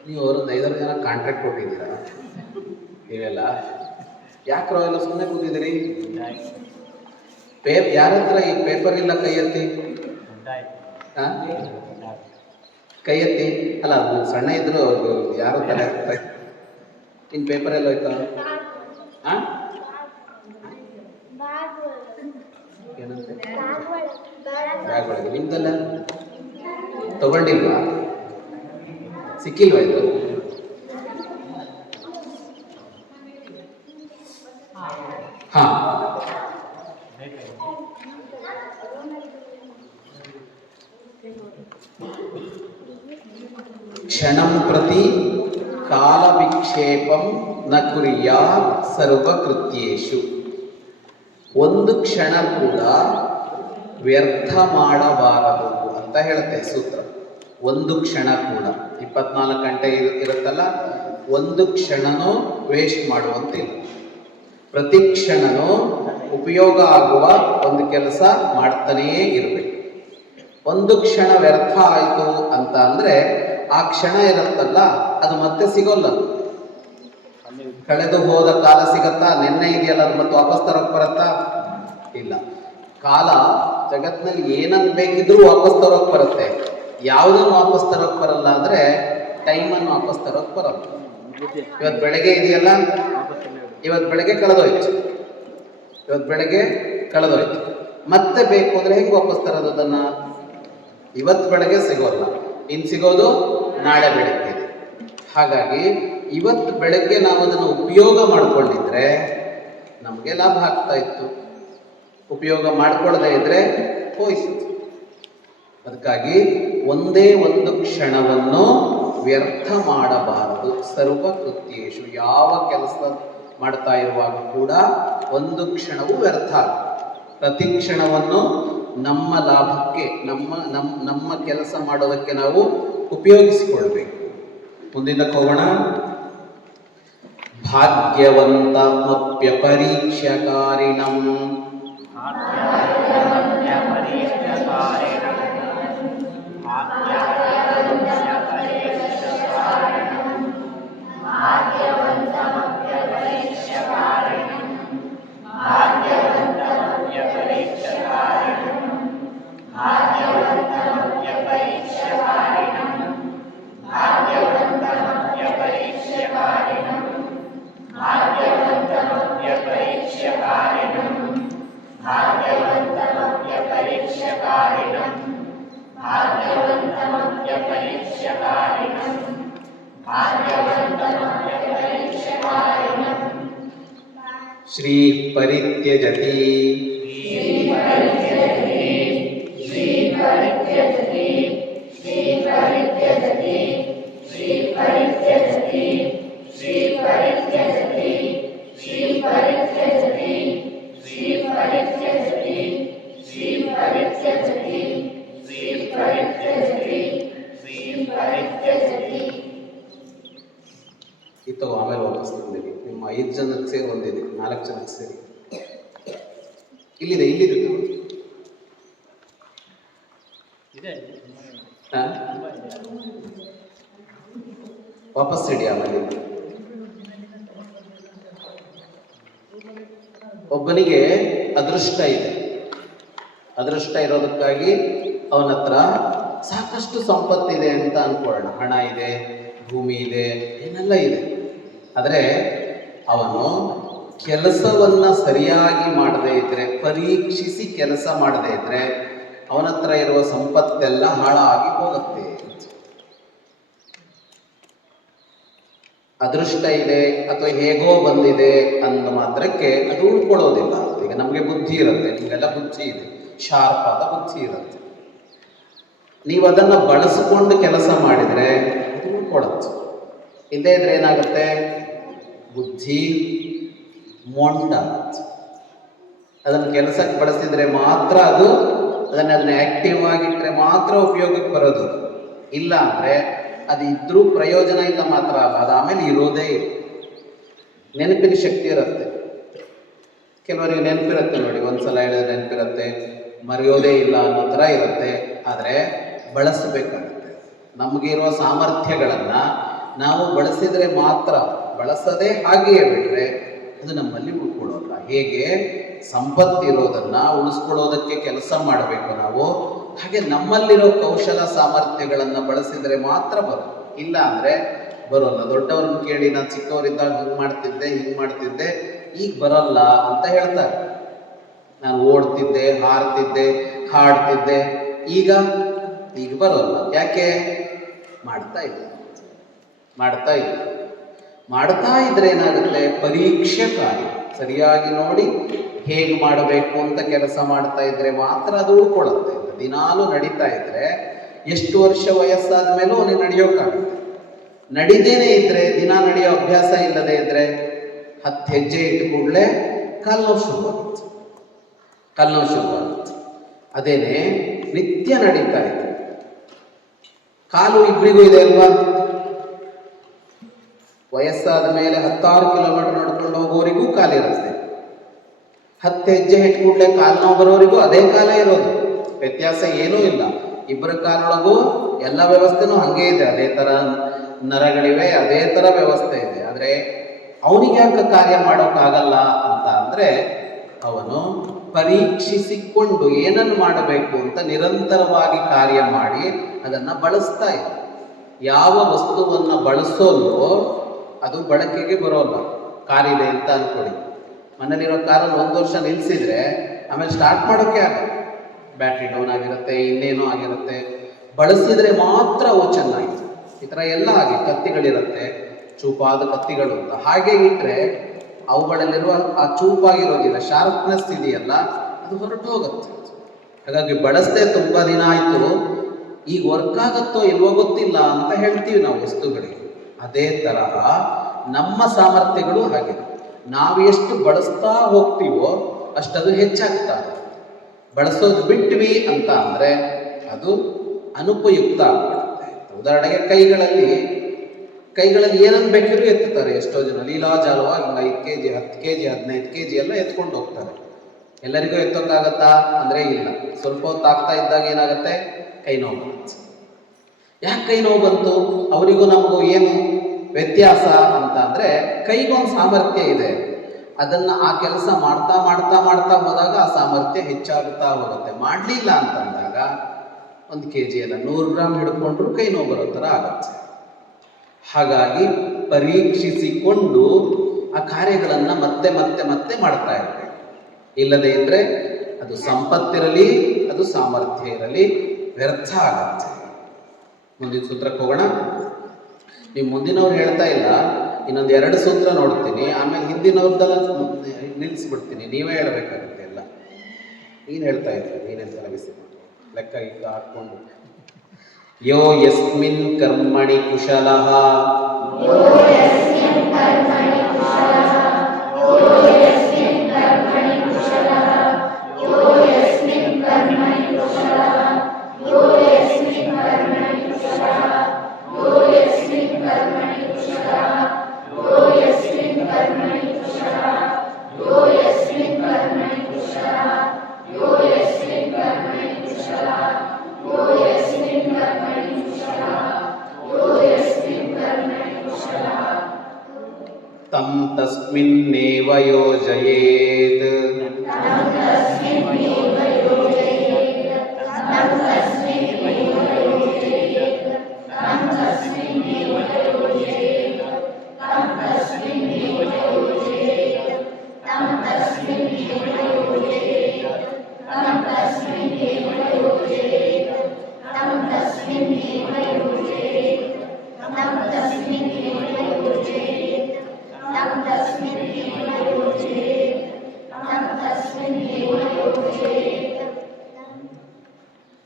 ನೀವು ಅವರೊಂದು 5-6 ಜನ ಕಾಂಟ್ರಾಕ್ಟ್ ಕೊಟ್ಟಿದ್ದೀರಾ ನೀವೆಲ್ಲ? ಯಾಕ್ರೋ ಎಲ್ಲ ಸುಮ್ಮನೆ ಕೂತಿದ್ದೀರಿ? ಯಾರ ಹತ್ರ ಈ ಪೇಪರ್ ಇಲ್ಲ? ಕೈ ಎತ್ತಿ. ಕೈ ಎತ್ತಿ. ಅಲ್ಲ, ಸಣ್ಣ ಇದ್ರು ಯಾರು ತಲೆ ಇನ್ ಪೇಪರ್ ಎಲ್ಲ ಹೋಯ್ತಾ? ಏನಂತೆ? ಬ್ಯಾಗ್ ಒಳಗೆ. ನಿಮ್ದಲ್ಲ ತಗೊಂಡಿಲ್ವಾ? ಸಿಕ್ಕಿಲ್ವಾ ಇದು? ಹಾ, ಕ್ಷಣಂ ಪ್ರತಿ ಕಾಲ ವಿಕ್ಷೇಪಂ ನ ಕುರ್ಯಾತ್ ಸರ್ವಕೃತ್ಯೇಷು. ಒಂದು ಕ್ಷಣ ಕೂಡ ವ್ಯರ್ಥ ಮಾಡಬಾರದು ಅಂತ ಹೇಳುತ್ತೆ ಸೂತ್ರ. ಒಂದು ಕ್ಷಣ ಕೂಡ 24 ಗಂಟೆ ಇರುತ್ತಲ್ಲ, ಒಂದು ಕ್ಷಣನೂ ವೇಸ್ಟ್ ಮಾಡುವಂತಿಲ್ಲ. ಪ್ರತಿ ಕ್ಷಣನೂ ಉಪಯೋಗ ಆಗುವ ಒಂದು ಕೆಲಸ ಮಾಡ್ತಾನೇ ಇರಬೇಕು. ಒಂದು ಕ್ಷಣ ವ್ಯರ್ಥ ಆಯಿತು ಅಂತ ಅಂದರೆ ಆ ಕ್ಷಣ ಇರುತ್ತಲ್ಲ, ಅದು ಮತ್ತೆ ಸಿಗೋಲ್ಲ. ಕಳೆದು ಹೋದ ಕಾಲ ಸಿಗತ್ತಾ? ನೆನ್ನೆ ಇದೆಯಲ್ಲ, ಅದು ಮತ್ತೆ ವಾಪಸ್ ತರೋಕೆ ಬರತ್ತಾ? ಇಲ್ಲ. ಕಾಲ ಜಗತ್ತಿನಲ್ಲಿ ಏನನ್ನು ಬೇಕಿದ್ರೂ ವಾಪಸ್ ತರೋಕೆ ಬರುತ್ತೆ. ಯಾವುದನ್ನು ವಾಪಸ್ ತರೋಕೆ ಬರಲ್ಲ ಅಂದರೆ ಟೈಮನ್ನು ವಾಪಸ್ ತರೋಕೆ ಬರಲ್ಲ. ಇವತ್ತು ಬೆಳಗ್ಗೆ ಇದೆಯಲ್ಲ, ಇವತ್ತು ಬೆಳಗ್ಗೆ ಕಳೆದೋಯ್ತು, ಮತ್ತೆ ಬೇಕು ಅಂದರೆ ಹೆಂಗೆ ವಾಪಸ್ ತರೋದು ಅದನ್ನು? ಇವತ್ತು ಬೆಳಗ್ಗೆ ಸಿಗೋಲ್ಲ, ಇನ್ನು ಸಿಗೋದು ನಾಳೆ ಬೆಳಗ್ಗೆ. ಹಾಗಾಗಿ ಇವತ್ತು ಬೆಳಗ್ಗೆ ನಾವು ಅದನ್ನು ಉಪಯೋಗ ಮಾಡಿಕೊಂಡಿದ್ರೆ ನಮಗೆ ಲಾಭ ಆಗ್ತಾ ಇತ್ತು. ಉಪಯೋಗ ಮಾಡಿಕೊಳ್ಳದೆ ಇದ್ರೆ ಹೋಯ್ತು. ಅದಕ್ಕಾಗಿ ಒಂದೇ ಒಂದು ಕ್ಷಣವನ್ನು ವ್ಯರ್ಥ ಮಾಡಬಾರದು. ಸರ್ವಕೃತ್ಯೇಷು, ಯಾವ ಕೆಲಸ ಮಾಡ್ತಾ ಇರುವಾಗ ಕೂಡ ಒಂದು ಕ್ಷಣವೂ ವ್ಯರ್ಥ. ಪ್ರತಿ ಕ್ಷಣವನ್ನು ನಮ್ಮ ಲಾಭಕ್ಕೆ, ನಮ್ಮ ಕೆಲಸ ಮಾಡೋದಕ್ಕೆ ನಾವು ಉಪಯೋಗಿಸಿಕೊಳ್ಬೇಕು. ಮುಂದಿನ ಹೋಗೋಣ. ಭಾಗ್ಯವಂತಮಪ್ಯಪರೀಕ್ಷ್ಯಕಾರಿಣಂ ಶ್ರೀ ಪರಿತ್ಯಜತಿ ಇತ್ತು. ಆಮೇಲೆ ವಾಪಸ್ ತಂದಿರಿ. ನಿಮ್ಮ 5 ಜನಕ್ಕೆ ಸೇರಿ ಒಂದಿದೆ, 4 ಜನಕ್ಕೆ ಸೇರಿ ಇಲ್ಲಿದೆ ವಾಪಸ್ ಇಡಿ. ಆಮೇಲೆ ಒಬ್ಬನಿಗೆ ಅದೃಷ್ಟ ಇದೆ. ಅದೃಷ್ಟ ಇರೋದಕ್ಕಾಗಿ ಅವನ ಹತ್ರ ಸಾಕಷ್ಟು ಸಂಪತ್ತಿದೆ ಅಂತ ಅನ್ಕೊಳ್ಳೋಣ. ಹಣ ಇದೆ, ಭೂಮಿ ಇದೆ, ಏನೆಲ್ಲ ಇದೆ. ಆದರೆ ಅವನು ಕೆಲಸವನ್ನ ಸರಿಯಾಗಿ ಮಾಡದೇ ಇದ್ರೆ, ಪರೀಕ್ಷಿಸಿ ಕೆಲಸ ಮಾಡದೇ ಇದ್ರೆ ಅವನ ಹತ್ರ ಇರುವ ಸಂಪತ್ತೆಲ್ಲ ಹಾಳಾಗಿ ಹೋಗುತ್ತೆ. ಅದೃಷ್ಟ ಇದೆ ಅಥವಾ ಹೇಗೋ ಬಂದಿದೆ ಅಂದ ಮಾತ್ರಕ್ಕೆ ಅದು ಉಳ್ಕೊಳ್ಳೋದಿಲ್ಲ. ಈಗ ನಮಗೆ ಬುದ್ಧಿ ಇರುತ್ತೆ, ನಿಮಗೆಲ್ಲ ಬುದ್ಧಿ ಇದೆ, ಶಾರ್ಪ್ ಆದ ಬುದ್ಧಿ ಇರುತ್ತೆ. ನೀವು ಅದನ್ನು ಬಳಸಿಕೊಂಡು ಕೆಲಸ ಮಾಡಿದರೆ ಅದು ಉಳ್ಕೊಳ್ಳುತ್ತೆ. ಇಲ್ಲದೇ ಇದ್ರೆ ಏನಾಗುತ್ತೆ? ಬುದ್ಧಿ ಮೊಂಡ. ಅದನ್ನು ಕೆಲಸಕ್ಕೆ ಬಳಸಿದರೆ ಮಾತ್ರ ಅದನ್ನು ಆಕ್ಟಿವ್ ಆಗಿಟ್ಟರೆ ಮಾತ್ರ ಉಪಯೋಗಕ್ಕೆ ಬರೋದು. ಇಲ್ಲ ಅಂದರೆ ಅದು ಇದ್ರೂ ಪ್ರಯೋಜನ ಇಲ್ಲ ಮಾತ್ರ ಅಲ್ಲ, ಅದು ಆಮೇಲೆ ಇರೋದೇ ಇಲ್ಲ. ನೆನಪಿನ ಶಕ್ತಿ ಇರುತ್ತೆ. ಕೆಲವರಿಗೆ ನೆನಪಿರುತ್ತೆ ನೋಡಿ, ಒಂದ್ಸಲ ಹೇಳಿದ್ರೆ ನೆನಪಿರುತ್ತೆ, ಮರೆಯೋದೇ ಇಲ್ಲ ಅನ್ನೋ ಥರ ಇರುತ್ತೆ. ಆದರೆ ಬಳಸಬೇಕಾಗುತ್ತೆ. ನಮಗಿರುವ ಸಾಮರ್ಥ್ಯಗಳನ್ನು ನಾವು ಬಳಸಿದರೆ ಮಾತ್ರ, ಬಳಸದೆ ಹಾಗೆಯೇ ಬಿಟ್ಟರೆ ಅದು ನಮ್ಮಲ್ಲಿ ಉಳ್ಕೊಳ್ಳೋಲ್ಲ. ಹೇಗೆ ಸಂಪತ್ತಿರೋದನ್ನು ಉಳಿಸ್ಕೊಳ್ಳೋದಕ್ಕೆ ಕೆಲಸ ಮಾಡಬೇಕು ನಾವು, ಹಾಗೆ ನಮ್ಮಲ್ಲಿರೋ ಕೌಶಲ ಸಾಮರ್ಥ್ಯಗಳನ್ನು ಬಳಸಿದರೆ ಮಾತ್ರ ಬರೋದು, ಇಲ್ಲ ಅಂದರೆ ಬರೋಲ್ಲ. ದೊಡ್ಡವ್ರನ್ನ ಕೇಳಿ ನಾನು ಚಿಕ್ಕವರಿದ್ದಾಗ ಹಿಂಗೆ ಮಾಡ್ತಿದ್ದೆ ಈಗ ಬರಲ್ಲ ಅಂತ ಹೇಳ್ತಾರೆ. ನಾನು ಓಡ್ತಿದ್ದೆ, ಹಾರ್ತಿದ್ದೆ, ಹಾಡ್ತಿದ್ದೆ, ಈಗ ಬರೋಲ್ಲ. ಯಾಕೆ? ಮಾಡ್ತಾ ಇದ್ರೆ ಏನಾಗುತ್ತೆ? ಪರೀಕ್ಷೆ ಕಾರ್ಯ ಸರಿಯಾಗಿ ನೋಡಿ ಹೇಗೆ ಮಾಡಬೇಕು ಅಂತ ಕೆಲಸ ಮಾಡ್ತಾ ಇದ್ರೆ ಮಾತ್ರ ಅದು ಉಳ್ಕೊಳ್ಳುತ್ತೆ. ದಿನಾಲು ನಡೀತಾ ಇದ್ರೆ ಎಷ್ಟು ವರ್ಷ ವಯಸ್ಸಾದ ಮೇಲೂ ಅವನಿಗೆ ನಡೆಯೋಕ್ಕಾಗುತ್ತೆ. ನಡಿದೇನೆ ಇದ್ರೆ, ದಿನ ನಡೆಯೋ ಅಭ್ಯಾಸ ಇಲ್ಲದೆ ಇದ್ರೆ 10 ಹೆಜ್ಜೆ ಇಟ್ಟು ಕೂಡಲೇ ಕಾಲು ನೋವು ಶುರುವಾಗುತ್ತೆ. ಅದೇನೆ ನಿತ್ಯ ನಡೀತಾ ಇದೆ. ಕಾಲು ಇಬ್ಬರಿಗೂ ಇದೆ ಅಲ್ವಾ? ವಯಸ್ಸಾದ ಮೇಲೆ 16 ಕಿಲೋಮೀಟರ್ ನಡ್ಕೊಂಡು ಹೋಗೋರಿಗೂ ಕಾಲಿರುತ್ತೆ. 10 ಹೆಜ್ಜೆ ಇಟ್ಟು ಕೂಡಲೇ ಕಾಲು ನೋವು ಬರೋರಿಗೂ ಅದೇ ಕಾಲ ಇರೋದು, ವ್ಯತ್ಯಾಸ ಏನೂ ಇಲ್ಲ. ಇಬ್ಬರ ಕಾಲೊಳಗೂ ಎಲ್ಲ ವ್ಯವಸ್ಥೆನೂ ಹಾಗೇ ಇದೆ, ಅದೇ ಥರ ನರಗಳಿವೆ, ಅದೇ ಥರ ವ್ಯವಸ್ಥೆ ಇದೆ. ಆದರೆ ಅವನಿಗೆ ಯಾಕೆ ಕಾರ್ಯ ಮಾಡೋಕ್ಕಾಗಲ್ಲ ಅಂತ ಅಂದರೆ, ಅವನು ಪರೀಕ್ಷಿಸಿಕೊಂಡು ಏನನ್ನು ಮಾಡಬೇಕು ಅಂತ ನಿರಂತರವಾಗಿ ಕಾರ್ಯ ಮಾಡಿ ಅದನ್ನು ಬಳಸ್ತಾ ಇದೆ. ಯಾವ ವಸ್ತುವನ್ನು ಬಳಸೋಲ್ವೋ ಅದು ಬಳಕೆಗೆ ಬರೋಲ್ಲ. ಕಾರಿದೆ ಅಂತ ಅಂದ್ಕೊಳ್ಳಿ, ಮನೇಲಿರೋ ಕಾರನ್ನು 1 ವರ್ಷ ನಿಲ್ಲಿಸಿದ್ರೆ ಆಮೇಲೆ ಸ್ಟಾರ್ಟ್ ಮಾಡೋಕ್ಕೆ ಆಗಲ್ಲ. ಬ್ಯಾಟ್ರಿ ಡೌನ್ ಆಗಿರುತ್ತೆ, ಇನ್ನೇನೋ ಆಗಿರುತ್ತೆ. ಬಳಸಿದರೆ ಮಾತ್ರ ಅವು ಚೆನ್ನಾಗಿದೆ. ಈ ಥರ ಎಲ್ಲ ಹಾಗೆ ಕತ್ತಿಗಳಿರುತ್ತೆ, ಚೂಪಾದ ಕತ್ತಿಗಳು ಅಂತ. ಹಾಗೆ ಇಟ್ಟರೆ ಅವುಗಳಲ್ಲಿರುವ ಆ ಚೂಪಾಗಿರೋದಿಲ್ಲ, ಶಾರ್ಪ್ನೆಸ್ ಇದೆಯಲ್ಲ, ಅದು ಹೊರಟು ಹೋಗುತ್ತೆ. ಹಾಗಾಗಿ ಬಳಸದೆ ತುಂಬ ದಿನ ಆಯಿತು, ಈಗ ವರ್ಕ್ ಆಗುತ್ತೋ ಇಲ್ವೋ ಗೊತ್ತಿಲ್ಲ ಅಂತ ಹೇಳ್ತೀವಿ ನಾವು ವಸ್ತುಗಳಿಗೆ. ಅದೇ ತರಹ ನಮ್ಮ ಸಾಮರ್ಥ್ಯಗಳು ಹಾಗೆ. ನಾವು ಎಷ್ಟು ಬಳಸ್ತಾ ಹೋಗ್ತೀವೋ ಅಷ್ಟದು ಹೆಚ್ಚಾಗ್ತಾ. ಬಳಸೋದು ಬಿಟ್ವಿ ಅಂತ ಅಂದರೆ ಅದು ಅನುಪಯುಕ್ತ ಆಗ್ಬಿಡುತ್ತೆ. ಉದಾಹರಣೆಗೆ ಕೈಗಳಲ್ಲಿ ಏನನ್ನು ಬೇಕಿದ್ರು ಎತ್ತುತ್ತಾರೆ. ಎಷ್ಟೋ ಜನ ಲೀಲಾಜಾಲವಾಗಿ 5 kg 10 kg 15 kg ಎಲ್ಲ ಎತ್ಕೊಂಡು ಹೋಗ್ತಾರೆ. ಎಲ್ಲರಿಗೂ ಎತ್ತೋಕ್ಕಾಗತ್ತಾ ಅಂದರೆ ಇಲ್ಲ. ಸ್ವಲ್ಪ ಹೊತ್ತು ಆಗ್ತಾ ಇದ್ದಾಗ ಏನಾಗುತ್ತೆ? ಕೈ ನೋವು ಬರುತ್ತೆ. ಯಾಕೆ ಕೈ ನೋವು ಬಂತು? ಅವರಿಗೂ ನಮಗೂ ಏನು ವ್ಯತ್ಯಾಸ ಅಂತ ಅಂದರೆ, ಕೈಗೊಂದು ಸಾಮರ್ಥ್ಯ ಇದೆ. ಅದನ್ನು ಆ ಕೆಲಸ ಮಾಡ್ತಾ ಹೋದಾಗ ಆ ಸಾಮರ್ಥ್ಯ ಹೆಚ್ಚಾಗುತ್ತಾ ಹೋಗುತ್ತೆ. ಮಾಡಲಿಲ್ಲ ಅಂತಂದಾಗ 1 kg ಅಲ್ಲ 100 ಗ್ರಾಮ್ ಹಿಡ್ಕೊಂಡ್ರು ಕೈ ನೋವು ಬರೋ ಥರ ಆಗುತ್ತೆ. ಹಾಗಾಗಿ ಪರೀಕ್ಷಿಸಿಕೊಂಡು ಆ ಕಾರ್ಯಗಳನ್ನು ಮತ್ತೆ ಮಾಡ್ತಾ ಇರಬೇಕು. ಇಲ್ಲದೇ ಇದ್ದರೆ ಅದು ಸಂಪತ್ತಿರಲಿ, ಅದು ಸಾಮರ್ಥ್ಯ ಇರಲಿ, ವ್ಯರ್ಥ ಆಗತ್ತೆ. ಮುಂದಿನ ಸೂತ್ರಕ್ಕೆ ಹೋಗೋಣ. ನೀವು ಮುಂದಿನವ್ರು ಹೇಳ್ತಾ ಇಲ್ಲ, ಇನ್ನೊಂದು 2 ಸೂತ್ರ ನೋಡ್ತೀನಿ, ಆಮೇಲೆ ಹಿಂದಿನವ್ರದ್ದೆಲ್ಲ ನಿಲ್ಲಿಸ್ಬಿಡ್ತೀನಿ. ನೀವೇ ಹೇಳಬೇಕಾಗುತ್ತೆ ಎಲ್ಲ. ನೀನು ಹೇಳ್ತಾ ಇದ್ದ, ನೀನೇನು ತಲಬಿಸಿ ಲೆಕ್ಕ ಈಗ ಹಾಕ್ಕೊಂಡು. ಯೋ ಯಸ್ಮಿನ್ ಕರ್ಮಣಿ ಕುಶಲಃ ತಂ ತಸ್ಮಿನ್ನೇವ ಯೋಜಯೇತ್.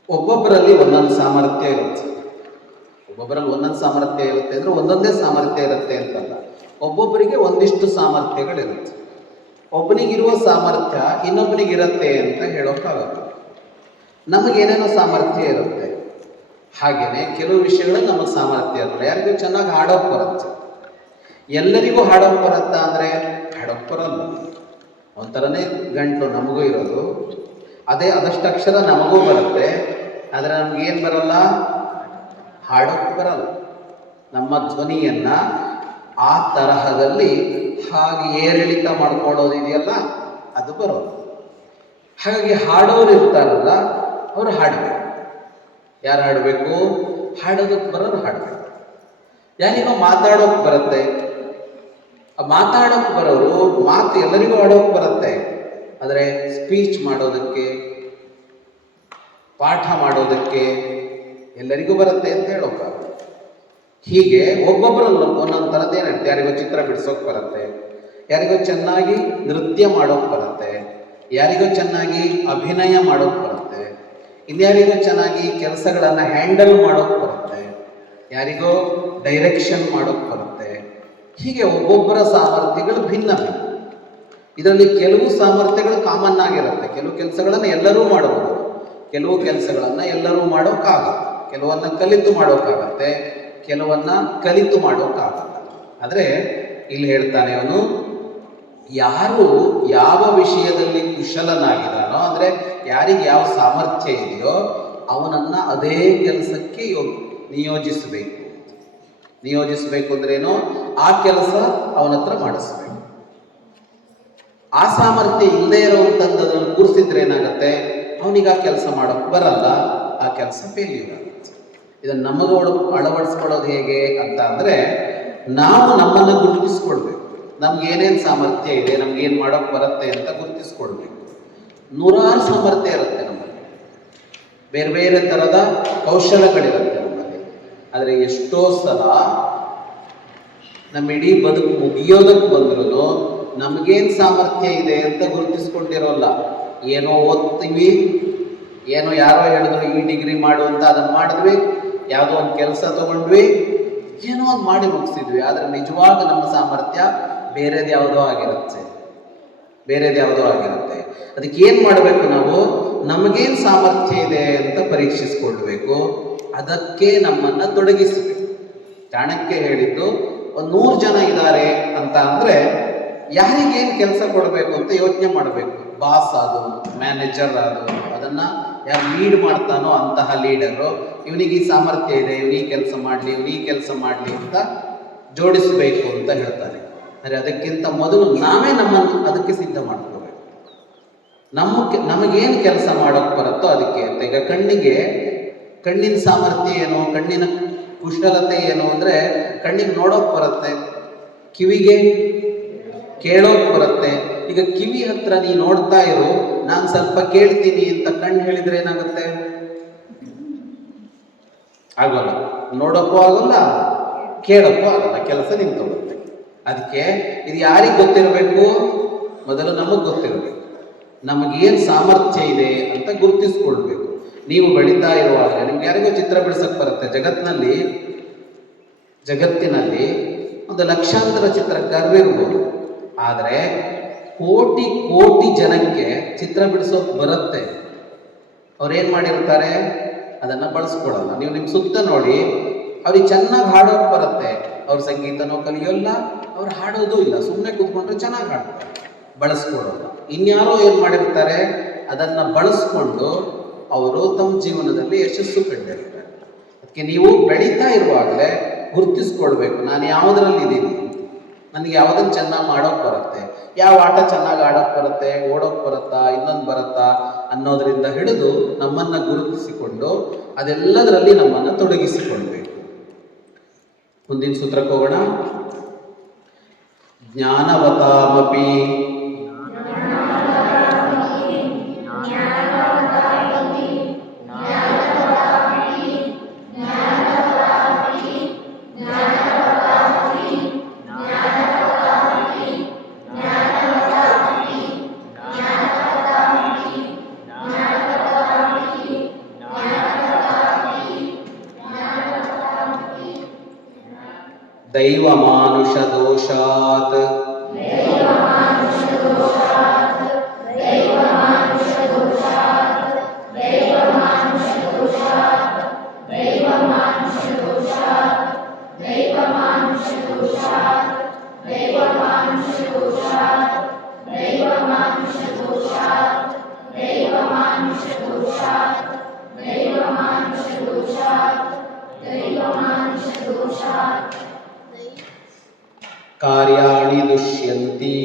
ಒಬ್ಬೊಬ್ಬರಲ್ಲಿ ಒಂದೊಂದು ಸಾಮರ್ಥ್ಯ ಇರುತ್ತೆ. ಅಂದರೆ ಒಂದೊಂದೇ ಸಾಮರ್ಥ್ಯ ಇರುತ್ತೆ ಅಂತಲ್ಲ, ಒಬ್ಬೊಬ್ಬರಿಗೆ ಒಂದಿಷ್ಟು ಸಾಮರ್ಥ್ಯಗಳಿರುತ್ತೆ. ಒಬ್ಬನಿಗಿರುವ ಸಾಮರ್ಥ್ಯ ಇನ್ನೊಬ್ಬನಿಗಿರುತ್ತೆ ಅಂತ ಹೇಳೋಕ್ಕಾಗಲ್ಲ. ನಮಗೇನೇನೋ ಸಾಮರ್ಥ್ಯ ಇರುತ್ತೆ. ಹಾಗೆಯೇ ಕೆಲವು ವಿಷಯಗಳಲ್ಲಿ ನಮಗೆ ಸಾಮರ್ಥ್ಯ ಇರಲ್ಲ. ಯಾರಿಗೂ ಚೆನ್ನಾಗಿ ಹಾಡೋಕ್ಕೆ ಬರುತ್ತೆ, ಎಲ್ಲರಿಗೂ ಹಾಡೋಕ್ಕೆ ಬರುತ್ತಾ ಅಂದರೆ ಹಾಡೋಕ್ಕೆ ಬರಲ್ಲ. ಒಂಥರನೇ ಗಂಟು ನಮಗೂ ಇರೋದು, ಅದಷ್ಟು ಅಕ್ಷರ ನಮಗೂ ಬರುತ್ತೆ, ಆದರೆ ನಮ್ಗೇನು ಬರಲ್ಲ, ಹಾಡೋಕ್ಕೆ ಬರಲ್ಲ. ನಮ್ಮ ಧ್ವನಿಯನ್ನ ಆ ತರಹದಲ್ಲಿ ಹಾಗೆ ಏರಿಳಿತ ಮಾಡ್ಕೊಳ್ಳೋದಿದೆಯಲ್ಲ, ಅದು ಬರೋದು. ಹಾಗಾಗಿ ಹಾಡೋರು ಇರ್ತಾರಲ್ಲ, ಅವರು ಹಾಡಬೇಕು. ಯಾರು ಹಾಡಬೇಕು? ಹಾಡೋದಕ್ಕೆ ಬರೋರು ಹಾಡಬೇಕು. ಯಾರಿಗೋ ಮಾತಾಡೋಕೆ ಬರುತ್ತೆ, ಮಾತಾಡೋಕೆ ಬರೋರು ಮಾತು ಎಲ್ಲರಿಗೂ ಆಡೋಕೆ ಬರುತ್ತೆ, ಆದರೆ ಸ್ಪೀಚ್ ಮಾಡೋದಕ್ಕೆ, ಪಾಠ ಮಾಡೋದಕ್ಕೆ ಎಲ್ಲರಿಗೂ ಬರುತ್ತೆ ಅಂತ ಹೇಳೋಕ್ಕಾಗ. ಹೀಗೆ ಒಬ್ಬೊಬ್ಬರಲ್ಲ ಒಂದೊಂದು ಥರದ್ದೇನಿರುತ್ತೆ. ಯಾರಿಗೋ ಚಿತ್ರ ಬಿಡಿಸೋಕೆ ಬರುತ್ತೆ, ಯಾರಿಗೋ ಚೆನ್ನಾಗಿ ನೃತ್ಯ ಮಾಡೋಕೆ ಬರುತ್ತೆ, ಯಾರಿಗೋ ಚೆನ್ನಾಗಿ ಅಭಿನಯ ಮಾಡೋಕೆ ಬರುತ್ತೆ, ಇನ್ಯಾರಿಗೋ ಚೆನ್ನಾಗಿ ಕೆಲಸಗಳನ್ನು ಹ್ಯಾಂಡಲ್ ಮಾಡೋಕೆ ಬರುತ್ತೆ, ಯಾರಿಗೋ ಡೈರೆಕ್ಷನ್ ಮಾಡೋಕೆ ಬರುತ್ತೆ. ಹೀಗೆ ಒಬ್ಬೊಬ್ಬರ ಸಾಮರ್ಥ್ಯಗಳು ಭಿನ್ನ ಭಿನ್ನ. ಇದರಲ್ಲಿ ಕೆಲವು ಸಾಮರ್ಥ್ಯಗಳು ಕಾಮನ್ ಆಗಿರುತ್ತೆ. ಕೆಲವು ಕೆಲಸಗಳನ್ನು ಎಲ್ಲರೂ ಮಾಡಬಹುದು, ಕೆಲವು ಕೆಲಸಗಳನ್ನು ಎಲ್ಲರೂ ಮಾಡೋಕ್ಕಾಗಲ್ಲ. ಕೆಲವನ್ನ ಕಲಿತು ಮಾಡೋಕ್ಕಾಗತ್ತೆ, ಕೆಲವನ್ನ ಕಲಿತು ಮಾಡೋಕ್ಕಾಗಲ್ಲ. ಆದರೆ ಇಲ್ಲಿ ಹೇಳ್ತಾನೆ ಅವನು, ಯಾರು ಯಾವ ವಿಷಯದಲ್ಲಿ ಕುಶಲನಾಗಿದ್ದಾನೋ, ಅಂದರೆ ಯಾರಿಗೆ ಯಾವ ಸಾಮರ್ಥ್ಯ ಇದೆಯೋ ಅವನನ್ನು ಅದೇ ಕೆಲಸಕ್ಕೆ ನಿಯೋಜಿಸಬೇಕು. ನಿಯೋಜಿಸಬೇಕು ಅಂದ್ರೇನು? ಆ ಕೆಲಸ ಅವನ ಹತ್ರ ಮಾಡಿಸ್ಬೇಕು. ಆ ಸಾಮರ್ಥ್ಯ ಇಲ್ಲದೆ ಇರೋವಂಥದ್ದು ಅದನ್ನು ಕೂರಿಸಿದ್ರೆ ಏನಾಗುತ್ತೆ, ಅವನಿಗೆ ಆ ಕೆಲಸ ಮಾಡೋಕ್ಕೆ ಬರಲ್ಲ, ಆ ಕೆಲಸ ಫೇಲ್ಯೂರ್ ಆಗುತ್ತೆ. ಇದನ್ನು ನಮಗೆ ಅಳವಡಿಸ್ಕೊಳ್ಳೋದು ಹೇಗೆ ಅಂತ ಅಂದರೆ, ನಾವು ನಮ್ಮನ್ನು ಗುರುತಿಸ್ಕೊಳ್ಬೇಕು. ನಮ್ಗೆ ಏನೇನು ಸಾಮರ್ಥ್ಯ ಇದೆ, ನಮ್ಗೇನು ಮಾಡೋಕ್ಕೆ ಬರುತ್ತೆ ಅಂತ ಗುರುತಿಸ್ಕೊಳ್ಬೇಕು. ನೂರಾರು ಸಾಮರ್ಥ್ಯ ಇರುತ್ತೆ ನಮ್ಮಲ್ಲಿ, ಬೇರೆ ಬೇರೆ ಥರದ ಕೌಶಲಗಳಿರುತ್ತೆ ನಮ್ಮಲ್ಲಿ. ಆದರೆ ಎಷ್ಟೋ ಸಲ ನಮ್ಮ ಇಡೀ ಬದುಕು ಮುಗಿಯೋದಕ್ಕೆ ಬಂದ್ರೂ ನಮಗೇನು ಸಾಮರ್ಥ್ಯ ಇದೆ ಅಂತ ಗುರುತಿಸ್ಕೊಂಡಿರೋಲ್ಲ. ಏನೋ ಓದ್ತೀವಿ, ಏನೋ ಯಾರೋ ಹೇಳಿದ್ರು ಈ ಡಿಗ್ರಿ ಮಾಡು ಅಂತ ಅದನ್ನು ಮಾಡಿದ್ವಿ, ಯಾವುದೋ ಒಂದು ಕೆಲಸ ತಗೊಂಡ್ವಿ, ಏನೋ ಒಂದು ಮಾಡಿ ಮುಗಿಸಿದ್ವಿ. ಆದರೆ ನಿಜವಾಗ ನಮ್ಮ ಸಾಮರ್ಥ್ಯ ಬೇರೆದು ಯಾವುದೋ ಆಗಿರುತ್ತೆ, ಬೇರೆದು ಯಾವುದೋ ಆಗಿರುತ್ತೆ. ಅದಕ್ಕೆ ಏನು ಮಾಡಬೇಕು? ನಾವು ನಮಗೇನು ಸಾಮರ್ಥ್ಯ ಇದೆ ಅಂತ ಪರೀಕ್ಷಿಸ್ಕೊಳ್ಬೇಕು, ಅದಕ್ಕೆ ನಮ್ಮನ್ನು ತೊಡಗಿಸಬೇಕು. ಚಾಣಕ್ಯ ಹೇಳಿದ್ದು, ಒಂದು 100 ಜನ ಇದ್ದಾರೆ ಅಂತ ಅಂದರೆ ಯಾರಿಗೇನು ಕೆಲಸ ಕೊಡಬೇಕು ಅಂತ ಯೋಚನೆ ಮಾಡಬೇಕು. ಬಾಸ್ ಅದು, ಮ್ಯಾನೇಜರ್ ಅದು, ಅದನ್ನು ಯಾರು ಲೀಡ್ ಮಾಡ್ತಾನೋ ಅಂತಹ ಲೀಡರು, ಇವನಿಗೆ ಈ ಸಾಮರ್ಥ್ಯ ಇದೆ, ಇವನು ಈ ಕೆಲಸ ಮಾಡಲಿ, ಇವನು ಈ ಕೆಲಸ ಮಾಡಲಿ ಅಂತ ಜೋಡಿಸಬೇಕು ಅಂತ ಹೇಳ್ತಾರೆ. ಅಂದರೆ ಅದಕ್ಕಿಂತ ಮೊದಲು ನಾವೇ ನಮ್ಮನ್ನು ಅದಕ್ಕೆ ಸಿದ್ಧ ಮಾಡ್ಕೋಬೇಕು. ನಮಗೇನು ಕೆಲಸ ಮಾಡೋಕ್ಕೆ ಬರುತ್ತೋ ಅದಕ್ಕೆ ಅಂತ. ಈಗ ಕಣ್ಣಿನ ಸಾಮರ್ಥ್ಯ ಏನು, ಕಣ್ಣಿನ ಕುಶಲತೆ ಏನು ಅಂದರೆ, ಕಣ್ಣಿಗೆ ನೋಡೋಕೆ ಬರುತ್ತೆ, ಕಿವಿಗೆ ಕೇಳೋಕೆ ಬರುತ್ತೆ. ಈಗ ಕಿವಿ ಹತ್ರ ನೀ ನೋಡ್ತಾ ಇರು, ನಾನು ಸ್ವಲ್ಪ ಕೇಳ್ತೀನಿ ಅಂತ ಕಣ್ಣು ಹೇಳಿದ್ರೆ ಏನಾಗುತ್ತೆ? ಆಗೋಲ್ಲ, ನೋಡೋಕ್ಕೂ ಆಗೋಲ್ಲ, ಕೇಳೋಕ್ಕೂ ಆಗಲ್ಲ, ಕೆಲಸ ನಿಂತೋಗುತ್ತೆ. ಅದಕ್ಕೆ ಇದು ಯಾರಿಗೆ ಗೊತ್ತಿರಬೇಕು? ಮೊದಲು ನಮಗೆ ಗೊತ್ತಿರಬೇಕು. ನಮಗೇನು ಸಾಮರ್ಥ್ಯ ಇದೆ ಅಂತ ಗುರುತಿಸ್ಕೊಳ್ಬೇಕು. ನೀವು ಬೆಳೀತಾ ಇರುವಾಗ ನಿಮ್ಗೆ ಯಾರಿಗೋ ಚಿತ್ರ ಬಿಡಿಸೋಕೆ ಬರುತ್ತೆ. ಜಗತ್ತಿನಲ್ಲಿ ಒಂದು ಲಕ್ಷಾಂತರ ಚಿತ್ರಕಾರರು ಇರ್ಬೋದು, ಆದರೆ ಕೋಟಿ ಜನಕ್ಕೆ ಚಿತ್ರ ಬಿಡಿಸೋಕೆ ಬರುತ್ತೆ. ಅವ್ರೇನು ಮಾಡಿರ್ತಾರೆ? ಅದನ್ನು ಬಳಸ್ಕೊಳ್ಳಲ್ಲ. ನೀವು ನಿಮ್ಮ ಸುತ್ತ ನೋಡಿ, ಅವ್ರಿಗೆ ಚೆನ್ನಾಗಿ ಹಾಡೋಕೆ ಬರುತ್ತೆ, ಅವ್ರ ಸಂಗೀತನೋ ಕಲಿಯೋಲ್ಲ, ಅವ್ರು ಹಾಡೋದು ಇಲ್ಲ, ಸುಮ್ಮನೆ ಕೂತ್ಕೊಂಡ್ರೆ ಚೆನ್ನಾಗಿ ಹಾಡ್ತಾರೆ, ಬಳಸ್ಕೊಳ್ಳೋಲ್ಲ. ಇನ್ಯಾರೋ ಏನು ಮಾಡಿರ್ತಾರೆ? ಅದನ್ನು ಬಳಸ್ಕೊಂಡು ಅವರು ತಮ್ಮ ಜೀವನದಲ್ಲಿ ಯಶಸ್ಸು ಕಂಡಿರ್ತಾರೆ. ಅದಕ್ಕೆ ನೀವು ಬೆಳೀತಾ ಇರುವಾಗಲೇ ಗುರುತಿಸ್ಕೊಳ್ಬೇಕು, ನಾನು ಯಾವುದರಲ್ಲಿ ಇದ್ದೀನಿ, ನನಗೆ ಯಾವುದನ್ನು ಚೆನ್ನಾಗಿ ಮಾಡೋಕ್ಕೆ ಬರುತ್ತೆ, ಯಾವ ಆಟ ಚೆನ್ನಾಗಿ ಆಡೋಕ್ಕೆ ಬರುತ್ತೆ, ಓಡೋಕ್ಕೆ ಬರುತ್ತಾ, ಇನ್ನೊಂದು ಬರುತ್ತಾ ಅನ್ನೋದರಿಂದ ಹಿಡಿದು ನಮ್ಮನ್ನು ಗುರುತಿಸಿಕೊಂಡು ಅದೆಲ್ಲದರಲ್ಲಿ ನಮ್ಮನ್ನು ತೊಡಗಿಸಿಕೊಳ್ಬೇಕು. ಮುಂದಿನ ಸೂತ್ರಕ್ಕೆ ಹೋಗೋಣ. ಜ್ಞಾನವತಾಮಪಿ ದೈವಮಾನುಷ ದೋಷಾತ್ ದೈವಮಾನುಷ ದೋಷಾತ್ ಕಾರ್ಯಾಣಿ ದುಷ್ಯಂತಿ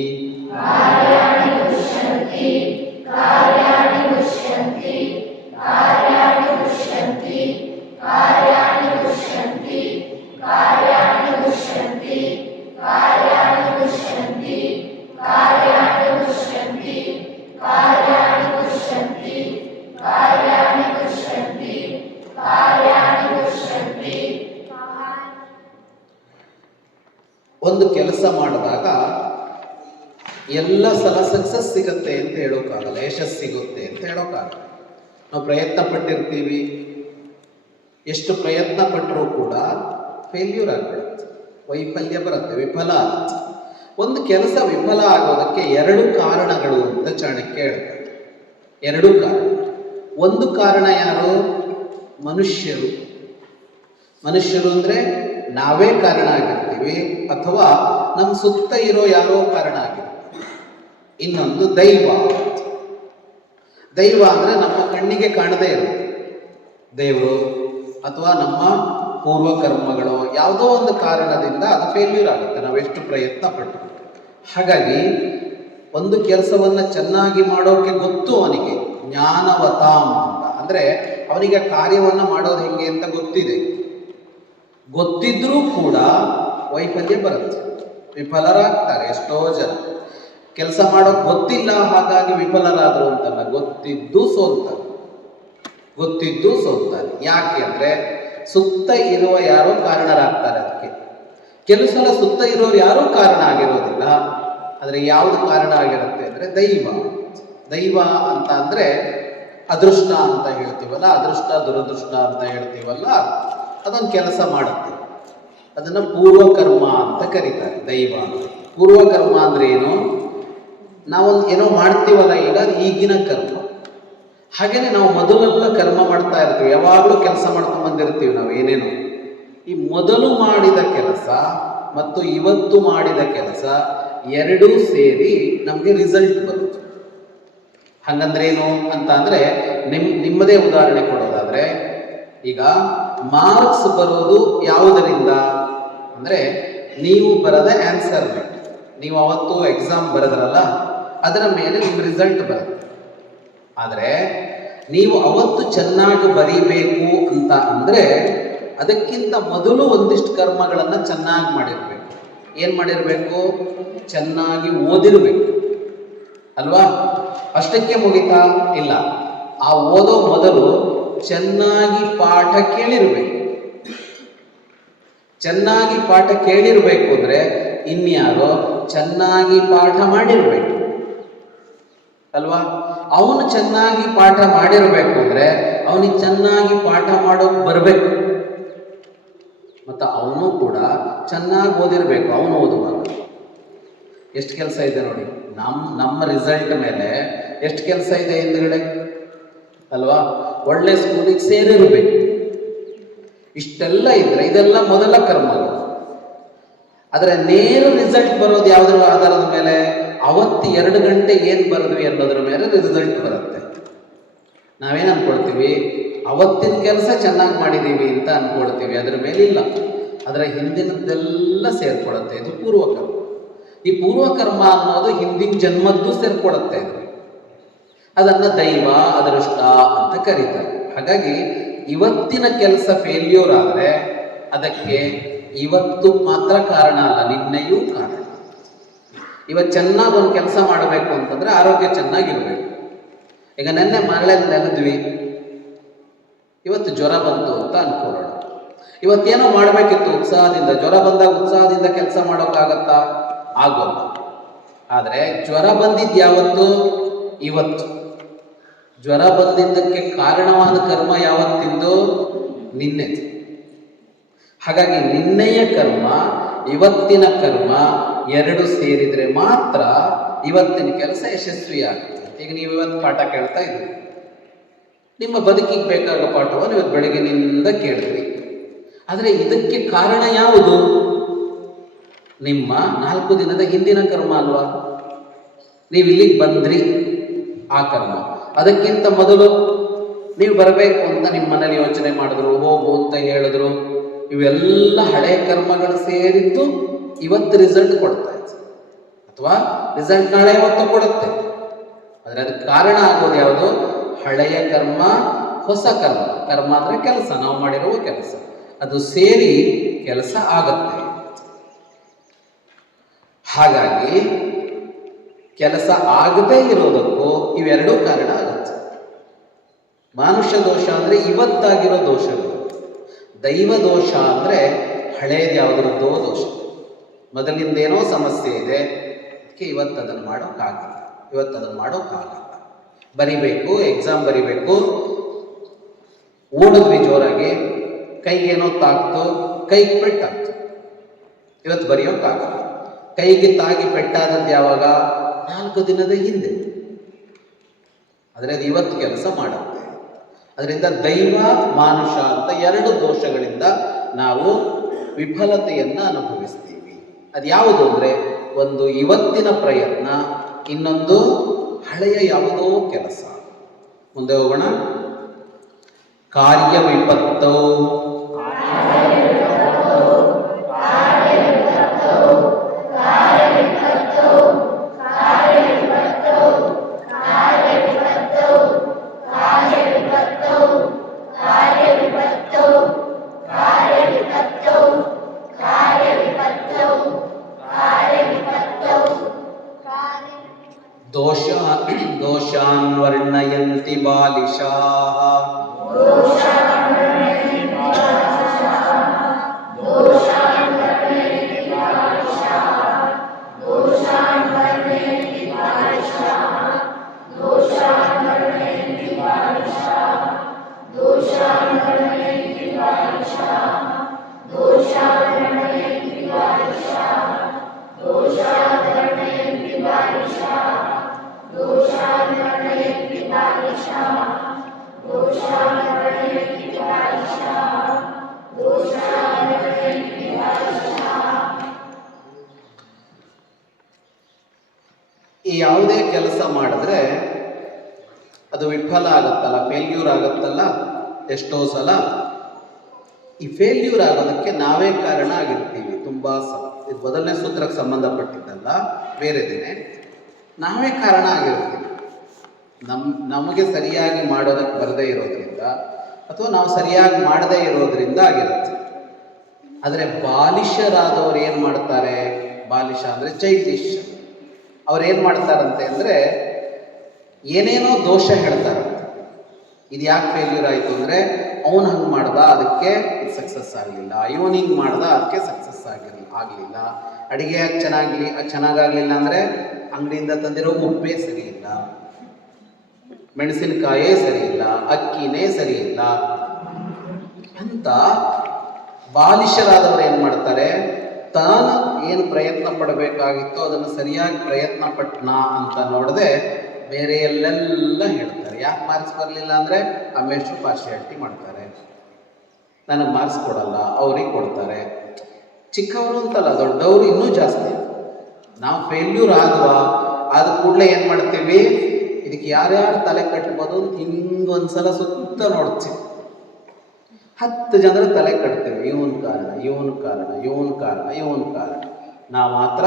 ಒಂದು ಕೆಲಸ ಮಾಡಿದಾಗ ಎಲ್ಲ ಸಲ ಸಕ್ಸಸ್ ಸಿಗುತ್ತೆ ಅಂತ ಹೇಳೋಕ್ಕಾಗಲ್ಲ, ಯಶಸ್ಸು ಸಿಗುತ್ತೆ ಅಂತ ಹೇಳೋಕ್ಕಾಗಲ್ಲ. ನಾವು ಪ್ರಯತ್ನ ಪಟ್ಟಿರ್ತೀವಿ, ಎಷ್ಟು ಪ್ರಯತ್ನ ಪಟ್ಟರೂ ಕೂಡ ಫೇಲ್ಯೂರ್ ಆಗ್ಬಿಡುತ್ತೆ, ವೈಫಲ್ಯ ಬರುತ್ತೆ, ವಿಫಲ ಆಗುತ್ತೆ. ಒಂದು ಕೆಲಸ ವಿಫಲ ಆಗೋದಕ್ಕೆ 2 ಕಾರಣಗಳು ಅಂತ ಚಾಣಕ್ಯ ಹೇಳ್ತಾರೆ. 2 ಕಾರಣ. ಒಂದು ಕಾರಣ ಯಾರು? ಮನುಷ್ಯರು ಅಂದರೆ ನಾವೇ ಕಾರಣ ಆಗಿರ್ತೀವಿ, ಅಥವಾ ನಮ್ಮ ಸುತ್ತ ಇರೋ ಯಾರೋ ಕಾರಣ ಆಗಿರ್ತೀವಿ. ಇನ್ನೊಂದು ದೈವ. ದೈವ ಅಂದರೆ ನಮ್ಮ ಕಣ್ಣಿಗೆ ಕಾಣದೇ ಇರುತ್ತೆ, ದೇವರು ಅಥವಾ ನಮ್ಮ ಪೂರ್ವಕರ್ಮಗಳು, ಯಾವುದೋ ಒಂದು ಕಾರಣದಿಂದ ಅದು ಫೇಲ್ಯೂರ್ ಆಗುತ್ತೆ, ನಾವೆಷ್ಟು ಪ್ರಯತ್ನ ಪಟ್ಟು. ಹಾಗಾಗಿ ಒಂದು ಕೆಲಸವನ್ನು ಚೆನ್ನಾಗಿ ಮಾಡೋಕೆ ಗೊತ್ತು ಅವನಿಗೆ, ಜ್ಞಾನವತಾಂ ಅಂತ. ಅಂದರೆ ಅವನಿಗೆ ಕಾರ್ಯವನ್ನು ಮಾಡೋದು ಹೆಂಗೆ ಅಂತ ಗೊತ್ತಿದ್ರೂ ಕೂಡ ವೈಫಲ್ಯ ಬರುತ್ತೆ, ವಿಫಲರಾಗ್ತಾರೆ. ಎಷ್ಟೋ ಜನ ಕೆಲಸ ಮಾಡೋಕೆ ಗೊತ್ತಿಲ್ಲ, ಹಾಗಾಗಿ ವಿಫಲರಾದರು ಅಂತಲ್ಲ, ಗೊತ್ತಿದ್ದು ಸೋಲ್ತಾರೆ. ಯಾಕೆ ಅಂದರೆ ಸುತ್ತ ಇರುವ ಯಾರೋ ಕಾರಣರಾಗ್ತಾರೆ ಅದಕ್ಕೆ. ಕೆಲವು ಸಲ ಸುತ್ತ ಇರೋರು ಯಾರೂ ಕಾರಣ ಆಗಿರೋದಿಲ್ಲ, ಆದರೆ ಯಾವುದು ಕಾರಣ ಆಗಿರುತ್ತೆ ಅಂದರೆ ದೈವ ಅಂತ. ಅಂದರೆ ಅದೃಷ್ಟ ಅಂತ ಹೇಳ್ತೀವಲ್ಲ, ಅದೃಷ್ಟ ದುರದೃಷ್ಟ ಅಂತ ಹೇಳ್ತೀವಲ್ಲ, ಅದೊಂದು ಕೆಲಸ ಮಾಡುತ್ತೆ, ಅದನ್ನು ಪೂರ್ವಕರ್ಮ ಅಂತ ಕರೀತಾರೆ. ದೈವ ಪೂರ್ವಕರ್ಮ ಅಂದ್ರೆ ಏನು? ನಾವೊಂದು ಏನೋ ಮಾಡ್ತೀವಲ್ಲ, ಈಗ ಅದು ಈಗಿನ ಕರ್ಮ. ಹಾಗೇನೆ ನಾವು ಮೊದಲೆಲ್ಲ ಕರ್ಮ ಮಾಡ್ತಾ ಇರ್ತೀವಿ, ಯಾವಾಗಲೂ ಕೆಲಸ ಮಾಡ್ಕೊಂಡು ಬಂದಿರ್ತೀವಿ ನಾವು ಏನೇನೋ. ಈ ಮೊದಲು ಮಾಡಿದ ಕೆಲಸ ಮತ್ತು ಇವತ್ತು ಮಾಡಿದ ಕೆಲಸ ಎರಡೂ ಸೇರಿ ನಮಗೆ ರಿಸಲ್ಟ್ ಬರುತ್ತೆ. ಹಾಗಂದ್ರೇನು ಅಂತ ಅಂದರೆ ನಿಮ್ಮದೇ ಉದಾಹರಣೆ ಕೊಡೋದಾದರೆ, ಈಗ ಮಾರ್ಕ್ಸ್ ಬರೋದು ಯಾವುದರಿಂದ ಅಂದರೆ ನೀವು ಬರದ ಆನ್ಸರ್, ನೀವು ಅವತ್ತು ಎಕ್ಸಾಮ್ ಬರೆದ್ರಲ್ಲ ಅದರ ಮೇಲೆ ನಿಮ್ಮ ರಿಸಲ್ಟ್ ಬರುತ್ತೆ. ಆದರೆ ನೀವು ಅವತ್ತು ಚೆನ್ನಾಗಿ ಬರೀಬೇಕು ಅಂತ ಅಂದರೆ ಅದಕ್ಕಿಂತ ಮೊದಲು ಒಂದಿಷ್ಟು ಕರ್ಮಗಳನ್ನು ಚೆನ್ನಾಗಿ ಮಾಡಿರಬೇಕು. ಏನು ಮಾಡಿರಬೇಕು? ಚೆನ್ನಾಗಿ ಓದಿರಬೇಕು ಅಲ್ವಾ? ಅಷ್ಟಕ್ಕೆ ಮುಗಿತಾ? ಇಲ್ಲ. ಆ ಓದೋ ಮೊದಲು ಚೆನ್ನಾಗಿ ಪಾಠ ಕೇಳಿರಬೇಕು. ಚೆನ್ನಾಗಿ ಪಾಠ ಕೇಳಿರಬೇಕು ಅಂದರೆ ಇನ್ಯಾರೋ ಚೆನ್ನಾಗಿ ಪಾಠ ಮಾಡಿರಬೇಕು ಅಲ್ವಾ? ಅವನು ಚೆನ್ನಾಗಿ ಪಾಠ ಮಾಡಿರಬೇಕು ಅಂದರೆ ಅವನಿಗೆ ಚೆನ್ನಾಗಿ ಪಾಠ ಮಾಡೋಕೆ ಬರಬೇಕು, ಮತ್ತು ಅವನು ಕೂಡ ಚೆನ್ನಾಗಿ ಓದಿರಬೇಕು. ಅವನು ಓದುವಾಗ ಎಷ್ಟು ಕೆಲಸ ಇದೆ ನೋಡಿ, ನಮ್ಮ ರಿಸಲ್ಟ್ ಮೇಲೆ ಎಷ್ಟು ಕೆಲಸ ಇದೆ ಹಿಂದ್ಗಡೆ ಅಲ್ವಾ? ಒಳ್ಳೆ ಸ್ಕೂಲಿಗೆ ಸೇರಿರಬೇಕು, ಇಷ್ಟೆಲ್ಲ ಇದ್ರೆ ಇದೆಲ್ಲ ಮೊದಲ ಕರ್ಮಗಳು. ಆದರೆ ನೇರ ರಿಸಲ್ಟ್ ಬರೋದು ಯಾವುದರ ಆಧಾರದ ಮೇಲೆ? ಅವತ್ತು 2 ಗಂಟೆ ಏನು ಬರೆದ್ವಿ ಅನ್ನೋದ್ರ ಮೇಲೆ ರಿಸಲ್ಟ್ ಬರುತ್ತೆ. ನಾವೇನು ಅನ್ಕೊಳ್ತೀವಿ? ಅವತ್ತಿನ ಕೆಲಸ ಚೆನ್ನಾಗಿ ಮಾಡಿದ್ದೀವಿ ಅಂತ ಅನ್ಕೊಳ್ತೀವಿ, ಅದರ ಮೇಲೆ ಇಲ್ಲ, ಅದರ ಹಿಂದಿನದ್ದೆಲ್ಲ ಸೇರ್ಕೊಳ್ಳುತ್ತೆ. ಇದು ಪೂರ್ವಕರ್ಮ. ಈ ಪೂರ್ವಕರ್ಮ ಅನ್ನೋದು ಹಿಂದಿನ ಜನ್ಮದ್ದು ಸೇರ್ಕೊಳ್ಳುತ್ತೆ. ಇದು ಅದನ್ನು ದೈವ ಅದೃಷ್ಟ ಅಂತ ಕರೀತಾರೆ. ಹಾಗಾಗಿ ಇವತ್ತಿನ ಕೆಲಸ ಫೇಲ್ಯೂರ್ ಆದರೆ ಅದಕ್ಕೆ ಇವತ್ತು ಮಾತ್ರ ಕಾರಣ ಅಲ್ಲ, ನಿನ್ನೆಯೂ ಕಾರಣ. ಇವತ್ತು ಚೆನ್ನಾಗಿ ಒಂದು ಕೆಲಸ ಮಾಡಬೇಕು ಅಂತಂದ್ರೆ ಆರೋಗ್ಯ ಚೆನ್ನಾಗಿರ್ಬೇಕು. ಈಗ ಮರಳೆ ನೆನೆದ್ವಿ, ಇವತ್ತು ಜ್ವರ ಬಂತು ಅಂತ ಅನ್ಕೊಳ್ಳೋಣ. ಇವತ್ತೇನೋ ಮಾಡಬೇಕಿತ್ತು ಉತ್ಸಾಹದಿಂದ, ಜ್ವರ ಬಂದಾಗ ಉತ್ಸಾಹದಿಂದ ಕೆಲಸ ಮಾಡೋಕ್ಕಾಗತ್ತಾ? ಆಗೋಲ್ಲ. ಆದರೆ ಜ್ವರ ಬಂದಿದ್ದು ಯಾವತ್ತು? ಇವತ್ತು. ಜ್ವರ ಬಂದಿದ್ದಕ್ಕೆ ಕಾರಣವಾದ ಕರ್ಮ ಯಾವತ್ತಿಂದು? ನಿನ್ನೆ. ಹಾಗಾಗಿ ನಿನ್ನೆಯ ಕರ್ಮ ಇವತ್ತಿನ ಕರ್ಮ ಎರಡು ಸೇರಿದರೆ ಮಾತ್ರ ಇವತ್ತಿನ ಕೆಲಸ ಯಶಸ್ವಿಯಾಗುತ್ತೆ. ಈಗ ನೀವು ಇವತ್ತು ಪಾಠ ಕೇಳ್ತಾ ಇದ್ದೀರಿ, ನಿಮ್ಮ ಬದುಕಿಗೆ ಬೇಕಾಗೋ ಪಾಠವನ್ನು ಇವತ್ತು ಬೆಳಗಿನಿಂದ ಕೇಳಿದ್ರಿ. ಆದರೆ ಇದಕ್ಕೆ ಕಾರಣ ಯಾವುದು? ನಿಮ್ಮ 4 ದಿನದ ಹಿಂದಿನ ಕರ್ಮ ಅಲ್ವಾ? ನೀವು ಇಲ್ಲಿಗೆ ಬಂದ್ರಿ, ಆ ಕರ್ಮ. ಅದಕ್ಕಿಂತ ಮೊದಲು ನೀವು ಬರಬೇಕು ಅಂತ ನಿಮ್ಮ ಮನೇಲಿ ಯೋಚನೆ ಮಾಡಿದ್ರು, ಹೋಗು ಅಂತ ಹೇಳಿದ್ರು, ಇವೆಲ್ಲ ಹಳೆ ಕರ್ಮಗಳು ಸೇರಿದ್ದು ಇವತ್ತು ರಿಸಲ್ಟ್ ಕೊಡ್ತಾ ಇದೆ, ಅಥವಾ ರಿಸಲ್ಟ್ ನಾಳೆ ಹೊತ್ತು ಕೊಡುತ್ತೆ. ಆದರೆ ಅದಕ್ಕೆ ಕಾರಣ ಆಗೋದು ಯಾವುದು? ಹಳೆಯ ಕರ್ಮ, ಹೊಸ ಕರ್ಮ. ಕರ್ಮ ಅಂದರೆ ಕೆಲಸ, ನಾವು ಮಾಡಿರುವ ಕೆಲಸ, ಅದು ಸೇರಿ ಕೆಲಸ ಆಗತ್ತೆ. ಹಾಗಾಗಿ ಕೆಲಸ ಆಗದೇ ಇರೋದಕ್ಕೂ ಇವೆರಡೂ ಕಾರಣ ಆಗುತ್ತೆ. ಮಾನುಷ್ಯ ದೋಷ ಅಂದರೆ ಇವತ್ತಾಗಿರೋ ದೋಷಗಳು, ದೈವ ದೋಷ ಅಂದರೆ ಹಳೇದು ಯಾವುದರದ್ದೋ ದೋಷ, ಮೊದಲಿಂದೇನೋ ಸಮಸ್ಯೆ ಇದೆ, ಅದಕ್ಕೆ ಇವತ್ತು ಅದನ್ನು ಮಾಡೋಕ್ಕಾಗಲ್ಲ. ಬರಿಬೇಕು, ಎಕ್ಸಾಮ್ ಬರಿಬೇಕು, ಓಡಿದ್ವಿ ಜೋರಾಗಿ, ಕೈಗೇನೋ ತಾಕ್ತು, ಕೈಗೆ ಪೆಟ್ಟಾಗ್ತು, ಇವತ್ತು ಬರೆಯೋಕ್ಕಾಗಲ್ಲ. ಕೈಗೆ ತಾಗಿ ಪೆಟ್ಟಾದದ್ದು ಯಾವಾಗ? 4 ದಿನದ ಹಿಂದೆ. ಆದರೆ ಅದು ಇವತ್ತು ಕೆಲಸ ಮಾಡುತ್ತೆ. ಅದರಿಂದ ದೈವ ಮಾನುಷ ಅಂತ 2 ದೋಷಗಳಿಂದ ನಾವು ವಿಫಲತೆಯನ್ನು ಅನುಭವಿಸ್ತೀವಿ. ಅದು ಯಾವುದು ಅಂದರೆ, ಒಂದು ಇವತ್ತಿನ ಪ್ರಯತ್ನ, ಇನ್ನೊಂದು ಹಳೆಯ ಯಾವುದೋ ಕೆಲಸ. ಮುಂದೆ ಹೋಗೋಣ. ಕಾರ್ಯ ವಿಪತ್ತು. ದೋಷಾನ್ ವರ್ಣಯಂತಿ ಬಾಲಿಶಾಃ. ಈ ಯಾವುದೇ ಕೆಲಸ ಮಾಡಿದ್ರೆ ಅದು ವಿಫಲ ಆಗುತ್ತಲ್ಲ, ಫೇಲ್ಯೂರ್ ಆಗುತ್ತಲ್ಲ ಎಷ್ಟೋ ಸಲ. ಈ ಫೇಲ್ಯೂರ್ ಆಗೋದಕ್ಕೆ ನಾವೇ ಕಾರಣ ಆಗಿರ್ತೀವಿ ತುಂಬ ಸಲ. ಇದು ಮೊದಲನೇ ಸೂತ್ರಕ್ಕೆ ಸಂಬಂಧಪಟ್ಟಿದ್ದಲ್ಲ, ಬೇರೆದೇನೆ. ನಾವೇ ಕಾರಣ ಆಗಿರ್ತೀವಿ. ನಮಗೆ ಸರಿಯಾಗಿ ಮಾಡೋದಕ್ಕೆ ಬರದೇ ಇರೋದ್ರಿಂದ, ಅಥವಾ ನಾವು ಸರಿಯಾಗಿ ಮಾಡದೇ ಇರೋದ್ರಿಂದ ಆಗಿರುತ್ತೆ. ಆದರೆ ಬಾಲಿಶರಾದವ್ರು ಏನು ಮಾಡ್ತಾರೆ? ಬಾಲಿಶ ಅಂದರೆ ಚೈಲ್ಡಿಶ್. ಅವ್ರು ಏನು ಮಾಡ್ತಾರಂತೆ ಅಂದರೆ, ಏನೇನೋ ದೋಷ ಹೇಳ್ತಾರಂತೆ. ಇದು ಯಾಕೆ ಫೇಲ್ಯೂರ್ ಆಯಿತು ಅಂದರೆ, ಅವನು ಹಂಗೆ ಮಾಡ್ದ ಅದಕ್ಕೆ ಸಕ್ಸಸ್ ಆಗಲಿಲ್ಲ, ಇವನು ಹಿಂಗೆ ಮಾಡ್ದ ಅದಕ್ಕೆ ಸಕ್ಸಸ್ ಆಗಲಿಲ್ಲ, ಅಡುಗೆ ಚೆನ್ನಾಗಾಗಲಿಲ್ಲ ಅಂದರೆ ಅಂಗಡಿಯಿಂದ ತಂದಿರೋ ಉಪ್ಪೇ ಸರಿ ಇಲ್ಲ, ಮೆಣಸಿನಕಾಯೇ ಸರಿ ಇಲ್ಲ, ಅಕ್ಕಿನೇ ಸರಿ ಇಲ್ಲ ಅಂತ ಬಾಲಿಶರಾದವರು ಏನು ಮಾಡ್ತಾರೆ? ತಾನು ಏನು ಪ್ರಯತ್ನ ಪಡಬೇಕಾಗಿತ್ತೋ ಅದನ್ನು ಸರಿಯಾಗಿ ಪ್ರಯತ್ನ ಪಟ್ನ ಅಂತ ನೋಡದೆ ಬೇರೆ ಎಲ್ಲೆಲ್ಲ ಹೇಳ್ತಾರೆ. ಯಾಕೆ ಮಾರ್ಕ್ಸ್ ಬರಲಿಲ್ಲ ಅಂದರೆ ಅಮೇಶು ಪಾರ್ಶಿಯಾಲಿಟಿ ಮಾಡ್ತಾರೆ, ನನಗೆ ಮಾರ್ಕ್ಸ್ ಕೊಡಲ್ಲ, ಅವ್ರಿಗೆ ಕೊಡ್ತಾರೆ. ಚಿಕ್ಕವರು ಅಂತಲ್ಲ, ದೊಡ್ಡವರು ಇನ್ನೂ ಜಾಸ್ತಿ. ನಾವು ಫೇಲ್ಯೂರ್ ಆದ ಕೂಡಲೇ ಏನು ಮಾಡ್ತೀವಿ? ಇದಕ್ಕೆ ಯಾರ್ಯಾರು ತಲೆ ಕಟ್ಬೋದು ಅಂತ ಹಿಂಗೊಂದ್ಸಲ ಸುತ್ತ ನೋಡ್ತೀವಿ. 10 ಜನರ ತಲೆ ಕಟ್ತೇವೆ, ಇವನ್ ಕಾರಣ. ನಾವು ಮಾತ್ರ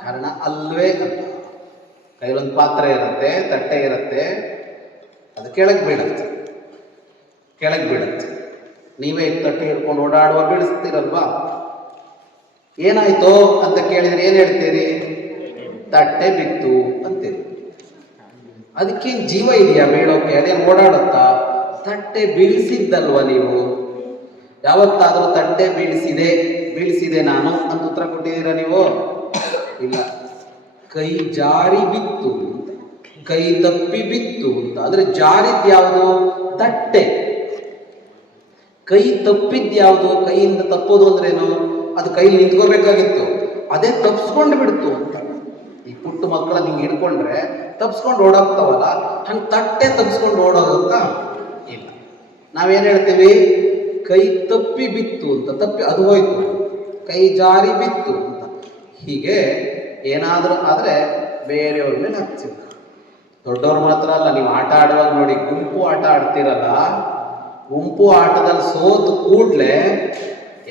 ಕಾರಣ ಅಲ್ವೇ ಅಲ್ಲ. ಕೈಲೊಂದು ಪಾತ್ರೆ ಇರುತ್ತೆ, ತಟ್ಟೆ ಇರುತ್ತೆ, ಅದು ಕೆಳಗೆ ಬೀಳುತ್ತೆ. ನೀವೇ ತಟ್ಟೆ ಹಿಡ್ಕೊಂಡು ಓಡಾಡುವ ಬೀಳಿಸ್ತೀರಲ್ವಾ? ಏನಾಯ್ತೋ ಅಂತ ಕೇಳಿದ್ರೆ ಏನು ಹೇಳ್ತೀರಿ? ತಟ್ಟೆ ಬಿತ್ತು ಅಂತೀರಿ. ಅದಕ್ಕೇನು ಜೀವ ಇದೆಯಾ ಬೀಳೋಕೆ? ಅದೇನು ಓಡಾಡುತ್ತಾ? ತಟ್ಟೆ ಬೀಳಿಸಿದ್ದಲ್ವ ನೀವು? ಯಾವತ್ತಾದರೂ ತಟ್ಟೆ ಬೀಳಿಸಿದೆ ನಾನು ಅಂತ ಉತ್ತರ ಕೊಟ್ಟಿದ್ದೀರಾ ನೀವು? ಇಲ್ಲ. ಕೈ ಜಾರಿ ಬಿತ್ತು ಅಂತ, ಕೈ ತಪ್ಪಿ ಬಿತ್ತು ಅಂತ. ಆದರೆ ಜಾರಿದ್ದು ಯಾವುದು? ತಟ್ಟೆ. ಕೈ ತಪ್ಪಿದ್ಯಾವುದು? ಕೈಯಿಂದ ತಪ್ಪೋದು ಅಂದ್ರೇನು? ಅದು ಕೈಲಿ ನಿಂತ್ಕೋಬೇಕಾಗಿತ್ತು, ಅದೇ ತಪ್ಸ್ಕೊಂಡು ಬಿಡ್ತು ಅಂತ. ಈ ಪುಟ್ಟ ಮಕ್ಕಳ ಹಿಂಗೆ ಹಿಡ್ಕೊಂಡ್ರೆ ತಪ್ಸ್ಕೊಂಡು ಓಡೋಗ್ತಾವಲ್ಲ, ಹಂಗೆ ತಟ್ಟೆ ತಪ್ಸ್ಕೊಂಡು ಓಡೋದಂತ ಇಲ್ಲ. ನಾವೇನು ಹೇಳ್ತೀವಿ? ಕೈ ತಪ್ಪಿ ಬಿತ್ತು ಅಂತ. ತಪ್ಪಿ ಅದು ಹೋಯ್ತು, ಕೈ ಜಾರಿ ಬಿತ್ತು ಅಂತ. ಹೀಗೆ ಏನಾದರೂ ಆದರೆ ಬೇರೆಯವ್ರ ಮೇಲೆ ಹಾಕ್ತೀವಿ. ದೊಡ್ಡವ್ರು ಮಾತ್ರ ಅಲ್ಲ, ನೀವು ಆಟ ಆಡುವಾಗ ನೋಡಿ, ಗುಂಪು ಆಟ ಆಡ್ತಿರಲ್ಲ, ಗುಂಪು ಆಟದಲ್ಲಿ ಸೋತು ಕೂಡಲೇ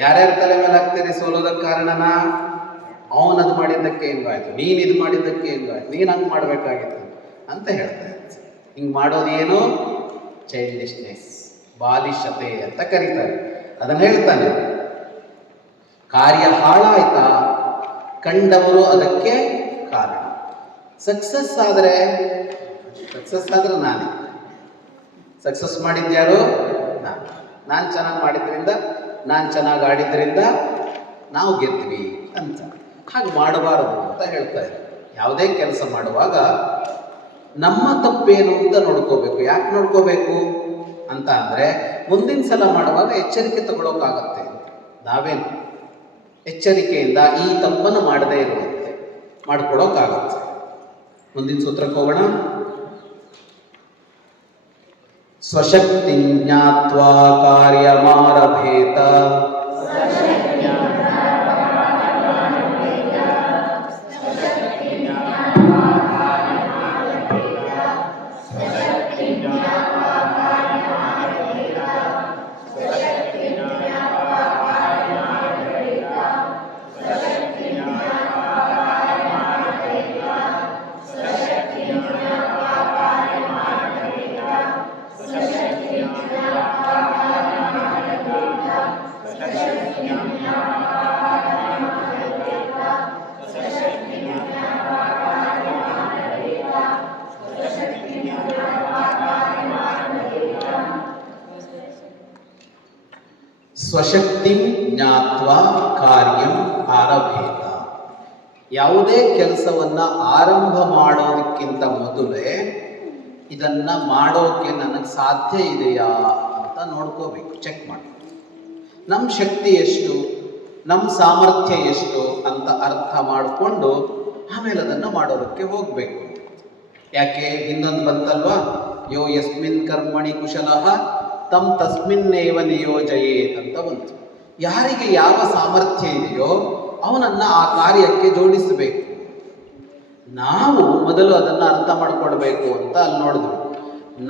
ಯಾರ್ಯಾರ ತಲೆ ಮೇಲೆ ಹಾಕ್ತೀರಿ? ಸೋಲೋದಕ್ಕೆ ಕಾರಣನ ಅವನದು ಮಾಡಿದ್ದಕ್ಕೆ ಹೆಂಗಾಯ್ತು, ನೀನು ಇದು ಮಾಡಿದ್ದಕ್ಕೆ ಹೆಂಗಾಯ್ತು, ನೀನು ಹಂಗೆ ಮಾಡಬೇಕಾಗಿತ್ತು ಅಂತ ಹೇಳ್ತಾರೆ. ಹಿಂಗೆ ಮಾಡೋದೇನು ಚೈಲ್ಡಿಶ್ನೆಸ್, ಬಾಲಿಶತೆ ಅಂತ ಕರೀತಾರೆ. ಅದನ್ನು ಹೇಳ್ತಾನೆ. ಕಾರ್ಯ ಹಾಳಾಯ್ತಾ, ಕಂಡವರು ಅದಕ್ಕೆ ಕಾರಣ. ಸಕ್ಸಸ್ ಆದರೆ ನಾನೇ ಸಕ್ಸಸ್ ಮಾಡಿದ್ಯಾರು, ನಾನು ಚೆನ್ನಾಗಿ ಮಾಡಿದ್ರಿಂದ, ನಾನು ಚೆನ್ನಾಗಿ ಆಡಿದ್ರಿಂದ ನಾವು ಗೆದ್ವಿ ಅಂತ. ಹಾಗೆ ಮಾಡಬಾರದು ಅಂತ ಹೇಳ್ತಾರೆ. ಯಾವುದೇ ಕೆಲಸ ಮಾಡುವಾಗ ನಮ್ಮ ತಪ್ಪೇನು ಅಂತ ನೋಡ್ಕೋಬೇಕು. ಯಾಕೆ ನೋಡ್ಕೋಬೇಕು ಅಂತ ಅಂದರೆ, ಮುಂದಿನ ಸಲ ಮಾಡುವಾಗ ಎಚ್ಚರಿಕೆ ತಗೊಳ್ಳೋಕ್ಕಾಗತ್ತೆ. ನಾವೇನು ಎಚ್ಚರಿಕೆಯಿಂದ ಈ ತಪ್ಪನ್ನು ಮಾಡದೇ ಇರುವಂತೆ ಮಾಡ್ಕೊಳೋಕ್ಕಾಗತ್ತೆ. ಮುಂದಿನ ಸೂತ್ರಕ್ಕೆ ಹೋಗೋಣ. ಸ್ವಶಕ್ತಿ ಜ್ಞಾತ್ವಾ ಕಾರ್ಯಮಾರಭೇತ ಸ್ವಶಕ್ತಿ ಜ್ಞಾತ್ವಾ ಕಾರ್ಯಂ ಆರಭೇತ. ಯಾವುದೇ ಕೆಲಸವನ್ನ ಆರಂಭ ಮಾಡೋದಕ್ಕಿಂತ ಮೊದಲೇ ಇದನ್ನ ಮಾಡೋಕೆ ನನಗೆ ಸಾಧ್ಯ ಇದೆಯಾ ಅಂತ ನೋಡ್ಕೋಬೇಕು, ಚೆಕ್ ಮಾಡಿ. ನಮ್ಮ ಶಕ್ತಿ ಎಷ್ಟು, ನಮ್ಮ ಸಾಮರ್ಥ್ಯ ಎಷ್ಟು ಅಂತ ಅರ್ಥ ಮಾಡಿಕೊಂಡು ಆಮೇಲೆ ಅದನ್ನು ಮಾಡೋದಕ್ಕೆ ಹೋಗಬೇಕು. ಯಾಕೆ ಇನ್ನೊಂದು ಬಂತಲ್ವಾ, ಯೋ ಯಸ್ಮಿನ್ ಕರ್ಮಣಿ ಕುಶಲಃ ತಮ್ ತಸ್ಮಿನ್ನೇವ ನಿಯೋಜಯೇತ್ ಅಂತ ಬಂತು. ಯಾರಿಗೆ ಯಾವ ಸಾಮರ್ಥ್ಯ ಇದೆಯೋ ಅವನನ್ನ ಆ ಕಾರ್ಯಕ್ಕೆ ಜೋಡಿಸಬೇಕು. ನಾವು ಮೊದಲು ಅದನ್ನು ಅರ್ಥ ಮಾಡ್ಕೊಳ್ಬೇಕು ಅಂತ ಅಲ್ಲಿ ನೋಡಿದ್ವಿ.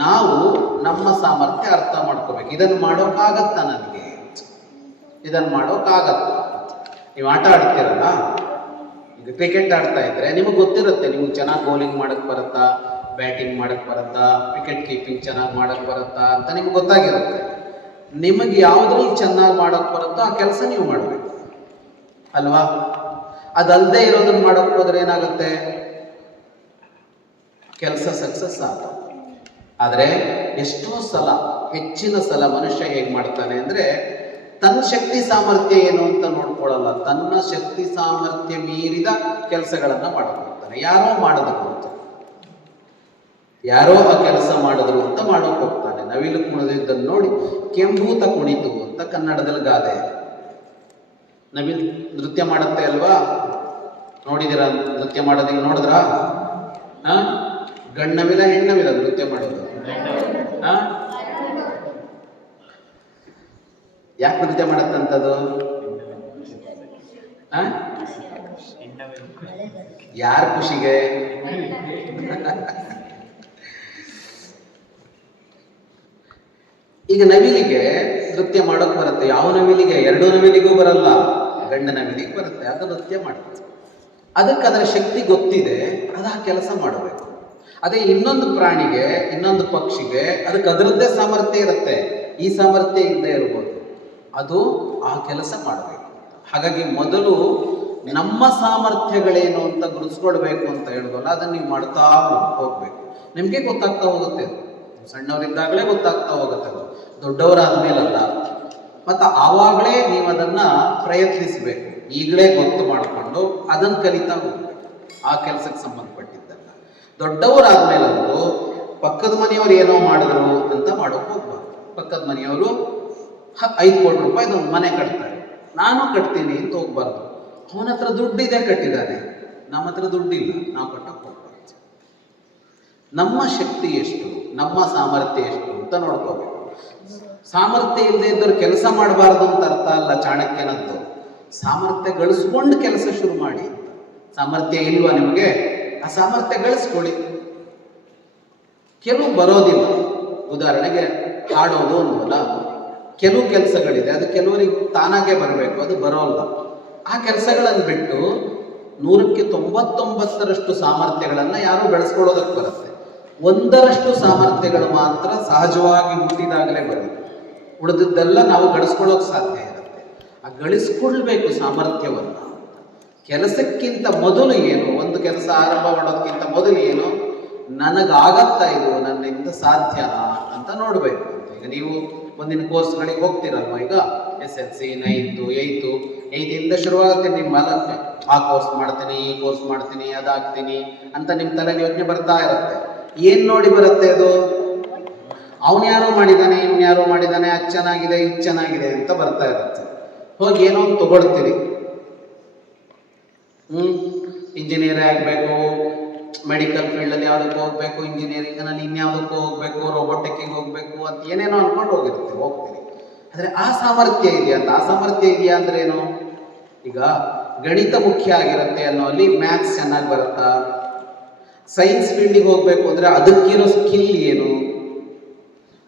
ನಾವು ನಮ್ಮ ಸಾಮರ್ಥ್ಯ ಅರ್ಥ ಮಾಡ್ಕೋಬೇಕು. ಇದನ್ನು ಮಾಡೋಕ್ಕಾಗತ್ತಾ ನನಗೆ, ಇದನ್ನು ಮಾಡೋಕ್ಕಾಗತ್ತ. ನೀವು ಆಟ ಆಡ್ತೀರಲ್ಲ, ಈಗ ಕ್ರಿಕೆಟ್ ಆಡ್ತಾ ಇದ್ರೆ ನಿಮಗೆ ಗೊತ್ತಿರುತ್ತೆ, ನಿಮ್ಗೆ ಚೆನ್ನಾಗಿ ಬೌಲಿಂಗ್ ಮಾಡಕ್ಕೆ ಬರುತ್ತಾ, ಬ್ಯಾಟಿಂಗ್ ಮಾಡಕ್ಕೆ ಬರುತ್ತಾ, ವಿಕೆಟ್ ಕೀಪಿಂಗ್ ಚೆನ್ನಾಗಿ ಮಾಡಕ್ಕೆ ಬರುತ್ತಾ ಅಂತ ನಿಮ್ಗೆ ಗೊತ್ತಾಗಿರುತ್ತೆ. ನಿಮಗೆ ಯಾವುದ್ರಲ್ಲಿ ಚೆನ್ನಾಗಿ ಮಾಡೋಕ್ಕೆ ಬರುತ್ತೋ ಆ ಕೆಲಸ ನೀವು ಮಾಡಬೇಕು ಅಲ್ವಾ. ಅದಲ್ಲದೆ ಇರೋದನ್ನ ಮಾಡೋಕ್ಕೆ ಹೋದ್ರೆ ಏನಾಗುತ್ತೆ, ಕೆಲಸ ಸಕ್ಸಸ್ ಆಗುತ್ತೆ. ಆದರೆ ಎಷ್ಟೋ ಸಲ, ಹೆಚ್ಚಿನ ಸಲ ಮನುಷ್ಯ ಹೇಗೆ ಮಾಡ್ತಾನೆ ಅಂದರೆ, ತನ್ನ ಶಕ್ತಿ ಸಾಮರ್ಥ್ಯ ಏನು ಅಂತ ನೋಡ್ಕೊಳ್ಳಲ್ಲ, ತನ್ನ ಶಕ್ತಿ ಸಾಮರ್ಥ್ಯ ಮೀರಿದ ಕೆಲಸಗಳನ್ನು ಮಾಡೋಕ್ಕೋಗ್ತಾನೆ. ಯಾರೋ ಮಾಡೋದಕ್ಕೆ ಹೋಗ್ತಾನೆ, ಯಾರೋ ಆ ಕೆಲಸ ಮಾಡಿದ್ರು ಅಂತ ಮಾಡೋಕೆ ಹೋಗ್ತಾನೆ. ನವಿಲು ಕುಣಿದಿದ್ದನ್ನು ನೋಡಿ ಕೆಂಭೂತ ಕುಣಿತು ಅಂತ ಕನ್ನಡದಲ್ಲಿ ಗಾದೆ. ನವಿಲು ನೃತ್ಯ ಮಾಡುತ್ತೆ ಅಲ್ವಾ, ನೋಡಿದಿರ ನೃತ್ಯ ಮಾಡೋದಿಗೆ ನೋಡಿದ್ರಾ? ಗಂಡನವಿಲ ಹೆಣ್ಣವಿಲ ನೃತ್ಯ ಮಾಡೋದು? ಯಾಕೆ ನೃತ್ಯ ಮಾಡತ್ತಂಥದ್ದು? ಯಾರ ಖುಷಿಗೆ? ಈಗ ನವಿಲಿಗೆ ನೃತ್ಯ ಮಾಡೋಕ್ ಬರುತ್ತೆ. ಯಾವ ನವಿಲಿಗೆ? ಎರಡು ನವಿಲಿಗೂ ಬರಲ್ಲ, ಗಂಡ ನವಿಲಿಗೆ ಬರುತ್ತೆ. ಅದು ನೃತ್ಯ ಮಾಡುತ್ತೆ. ಅದಕ್ಕೆ ಅದರ ಶಕ್ತಿ ಗೊತ್ತಿದೆ, ಅದು ಆ ಕೆಲಸ ಮಾಡಬೇಕು. ಅದೇ ಇನ್ನೊಂದು ಪ್ರಾಣಿಗೆ, ಇನ್ನೊಂದು ಪಕ್ಷಿಗೆ ಅದಕ್ಕೆ ಅದರದ್ದೇ ಸಾಮರ್ಥ್ಯ ಇರುತ್ತೆ, ಈ ಸಾಮರ್ಥ್ಯ ಇಲ್ಲದೆ ಇರ್ಬೋದು, ಅದು ಆ ಕೆಲಸ ಮಾಡಬೇಕು. ಹಾಗಾಗಿ ಮೊದಲು ನಮ್ಮ ಸಾಮರ್ಥ್ಯಗಳೇನು ಅಂತ ಗುರುತಿಸ್ಕೊಳ್ಬೇಕು ಅಂತ ಹೇಳಿದ್ವಲ್ಲ, ಅದನ್ನು ನೀವು ಮಾಡ್ತಾ ಹೋಗ್ಬೇಕು. ನಿಮಗೆ ಗೊತ್ತಾಗ್ತಾ ಹೋಗುತ್ತೆ, ಸಣ್ಣವರಿದ್ದಾಗಲೇ ಗೊತ್ತಾಗ್ತಾ ಹೋಗುತ್ತೆ, ಅದು ದೊಡ್ಡವರಾದ ಮೇಲಲ್ಲ. ಮತ್ತು ಆವಾಗಲೇ ನೀವು ಅದನ್ನು ಪ್ರಯತ್ನಿಸಬೇಕು. ಈಗಲೇ ಗೊತ್ತು ಮಾಡಿಕೊಂಡು ಅದನ್ನು ಕಲಿತಾ ಹೋಗ್ಬೇಕು, ಆ ಕೆಲಸಕ್ಕೆ ಸಂಬಂಧಪಟ್ಟಿದ್ದಲ್ಲ. ದೊಡ್ಡವರಾದ ಮೇಲಂತೂ ಪಕ್ಕದ ಮನೆಯವರು ಏನೋ ಮಾಡಿದ್ರು ಅಂತ ಮಾಡೋಕೆ ಹೋಗ್ಬಾರ್ದು. ಪಕ್ಕದ ಮನೆಯವರು 5 ಕೋಟಿ ರೂಪಾಯಿ ಒಂದು ಮನೆ ಕಟ್ತಾರೆ, ನಾನು ಕಟ್ತೀನಿ ಅಂತ ಹೋಗ್ಬಾರ್ದು. ಅವನ ಹತ್ರ ದುಡ್ಡಿದೆ, ಕಟ್ಟಿದ್ದಾನೆ, ನಮ್ಮ ಹತ್ರ ದುಡ್ಡಿಲ್ಲ, ನಾವು ಕಟ್ಟಕ್ಕೆ ಹೋಗ್ಬಾರ್ದು. ನಮ್ಮ ಶಕ್ತಿ ಎಷ್ಟು, ನಮ್ಮ ಸಾಮರ್ಥ್ಯ ಎಷ್ಟು ಅಂತ ನೋಡ್ಕೋಬೇಕು. ಸಾಮರ್ಥ್ಯ ಇಲ್ಲದೆ ಇದ್ದವ್ರು ಕೆಲಸ ಮಾಡಬಾರ್ದು ಅಂತ ಅರ್ಥ ಅಲ್ಲ ಚಾಣಕ್ಯನದ್ದು. ಸಾಮರ್ಥ್ಯ ಗಳಿಸ್ಕೊಂಡು ಕೆಲಸ ಶುರು ಮಾಡಿ. ಸಾಮರ್ಥ್ಯ ಇಲ್ವಾ ನಿಮಗೆ? ಆ ಸಾಮರ್ಥ್ಯ ಗಳಿಸ್ಕೊಳ್ಳಿ. ಕೆಲವು ಬರೋದಿಲ್ಲ. ಉದಾಹರಣೆಗೆ ಹಾಡೋದು ಅನ್ನೋಲ್ಲ, ಕೆಲವು ಕೆಲಸಗಳಿದೆ, ಅದು ಕೆಲವರಿಗೆ ತಾನಾಗೆ ಬರಬೇಕು, ಅದು ಬರೋಲ್ಲ. ಆ ಕೆಲಸಗಳನ್ನು ಬಿಟ್ಟು 100ಕ್ಕೆ 99ರಷ್ಟು ಸಾಮರ್ಥ್ಯಗಳನ್ನು ಯಾರು ಬೆಳೆಸ್ಕೊಳ್ಳೋದಕ್ಕೆ ಬರುತ್ತೆ. 1ರಷ್ಟು ಸಾಮರ್ಥ್ಯಗಳು ಮಾತ್ರ ಸಹಜವಾಗಿ ಹುಟ್ಟಿದಾಗಲೇ ಬರುತ್ತೆ. ಉಳಿದದ್ದೆಲ್ಲ ನಾವು ಗಳಿಸ್ಕೊಳ್ಳೋಕೆ ಸಾಧ್ಯ ಇರುತ್ತೆ. ಆ ಗಳಿಸ್ಕೊಳ್ಬೇಕು ಸಾಮರ್ಥ್ಯವನ್ನು. ಕೆಲಸಕ್ಕಿಂತ ಮೊದಲು ಏನು, ಒಂದು ಕೆಲಸ ಆರಂಭ ಮಾಡೋದಕ್ಕಿಂತ ಮೊದಲು ಏನು, ನನಗಾಗತ್ತಾ ಇದು, ನನ್ನಿಂದ ಸಾಧ್ಯನಾ ಅಂತ ನೋಡಬೇಕು. ಈಗ ನೀವು ಮುಂದಿನ ಕೋರ್ಸ್ಗಳಿಗೆ ಹೋಗ್ತೀರಲ್ವ, ಈಗ SLC 9th 8th ಶುರುವಾಗುತ್ತೆ ನಿಮ್ಮ ಮಲಕ್ಕೆ. ಆ ಕೋರ್ಸ್ ಮಾಡ್ತೀನಿ, ಈ ಕೋರ್ಸ್ ಮಾಡ್ತೀನಿ, ಅದಾಗ್ತೀನಿ ಅಂತ ನಿಮ್ಮ ತಲೆಯಲ್ಲಿ ಯೋಚನೆ ಬರ್ತಾ ಇರುತ್ತೆ. ಏನು ನೋಡಿ ಬರುತ್ತೆ ಅದು? ಅವನು ಯಾರೋ ಮಾಡಿದ್ದಾನೆ, ಇವನು ಯಾರೋ ಮಾಡಿದ್ದಾನೆ, ಅದು ಚೆನ್ನಾಗಿದೆ, ಇದು ಚೆನ್ನಾಗಿದೆ ಅಂತ ಬರ್ತಾ ಇರುತ್ತೆ. ಹೋಗಿ ಏನೋ ಒಂದು ತಗೊಳ್ತೀರಿ. ಇಂಜಿನಿಯರ್ ಆಗಬೇಕು, ಮೆಡಿಕಲ್ ಫೀಲ್ಡಲ್ಲಿ ಯಾವುದಕ್ಕೂ ಹೋಗಬೇಕು, ಇಂಜಿನಿಯರಿಂಗ್ನಲ್ಲಿ ಇನ್ಯಾವುದಕ್ಕೂ ಹೋಗಬೇಕು, ರೋಬೋಟಿಕ್ಕಿಗೆ ಹೋಗಬೇಕು ಅಂತ ಏನೇನೋ ಅಂದ್ಕೊಂಡು ಹೋಗ್ತೀರಿ. ಆದರೆ ಆ ಸಾಮರ್ಥ್ಯ ಇದೆಯಾ ಅಂತ. ಆ ಸಾಮರ್ಥ್ಯ ಇದೆಯಾ ಅಂದ್ರೆ ಏನು? ಈಗ ಗಣಿತ ಮುಖ್ಯ ಆಗಿರುತ್ತೆ ಅನ್ನೋ ಅಲ್ಲಿ ಮ್ಯಾಥ್ಸ್ ಚೆನ್ನಾಗಿ ಬರುತ್ತಾ? ಸೈನ್ಸ್ ಫೀಲ್ಡಿಗೆ ಹೋಗಬೇಕು ಅಂದರೆ ಅದಕ್ಕಿರೋ ಸ್ಕಿಲ್ ಏನು?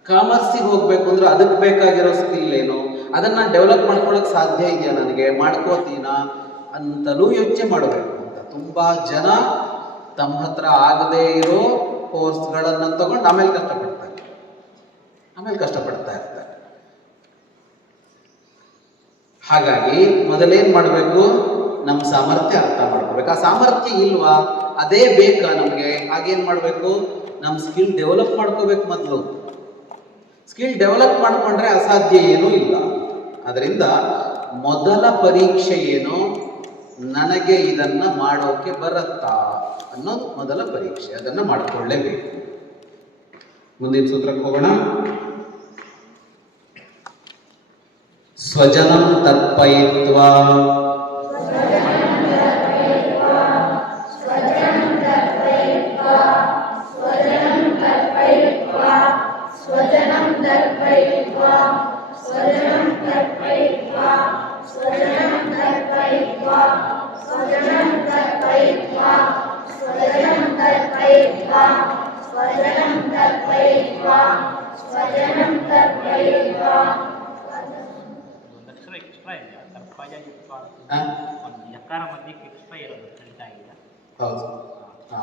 ಕಾಮರ್ಸಿಗೆ ಹೋಗಬೇಕು ಅಂದರೆ ಅದಕ್ಕೆ ಬೇಕಾಗಿರೋ ಸ್ಕಿಲ್ ಏನು? ಅದನ್ನು ಡೆವಲಪ್ ಮಾಡ್ಕೊಳ್ಳೋಕೆ ಸಾಧ್ಯ ಇದೆಯಾ ನನಗೆ? ಮಾಡ್ಕೋತೀನಾ ಅಂತಲೂ ಯೋಚನೆ ಮಾಡಬೇಕು ಅಂತ. ತುಂಬ ಜನ ತಮ್ಮ ಹತ್ರ ಆಗದೇ ಇರೋ ಕೋರ್ಸ್ಗಳನ್ನು ತಗೊಂಡು ಆಮೇಲೆ ಕಷ್ಟಪಡ್ತಾ ಇರ್ತಾರೆ. ಹಾಗಾಗಿ ಮೊದಲೇನು ಮಾಡಬೇಕು? ನಮ್ಮ ಸಾಮರ್ಥ್ಯ ಅರ್ಥ ಮಾಡ್ಕೋಬೇಕು. ಆ ಸಾಮರ್ಥ್ಯ ಇಲ್ವಾ, ಅದೇ ಬೇಕಾ ನಮಗೆ? ಹಾಗೇನು ಮಾಡಬೇಕು? ನಮ್ಮ ಸ್ಕಿಲ್ ಡೆವಲಪ್ ಮಾಡ್ಕೋಬೇಕು. ಮೊದಲು ಸ್ಕಿಲ್ ಡೆವಲಪ್ ಮಾಡಿಕೊಂಡ್ರೆ ಅಸಾಧ್ಯ ಏನೂ ಇಲ್ಲ. ಅದರಿಂದ ಮೊದಲ ಪರೀಕ್ಷೆ ಏನು, ನನಗೆ ಇದನ್ನ ಮಾಡೋಕೆ ಬರುತ್ತಾ ಅನ್ನೋದು ಮೊದಲ ಪರೀಕ್ಷೆ. ಅದನ್ನು ಮಾಡಿಕೊಳ್ಳೇಬೇಕು. ಮುಂದಿನ ಸೂತ್ರಕ್ಕೆ ಹೋಗೋಣ. ಸ್ವಜನಂ ತರ್ಪಯಿತ್ವಾ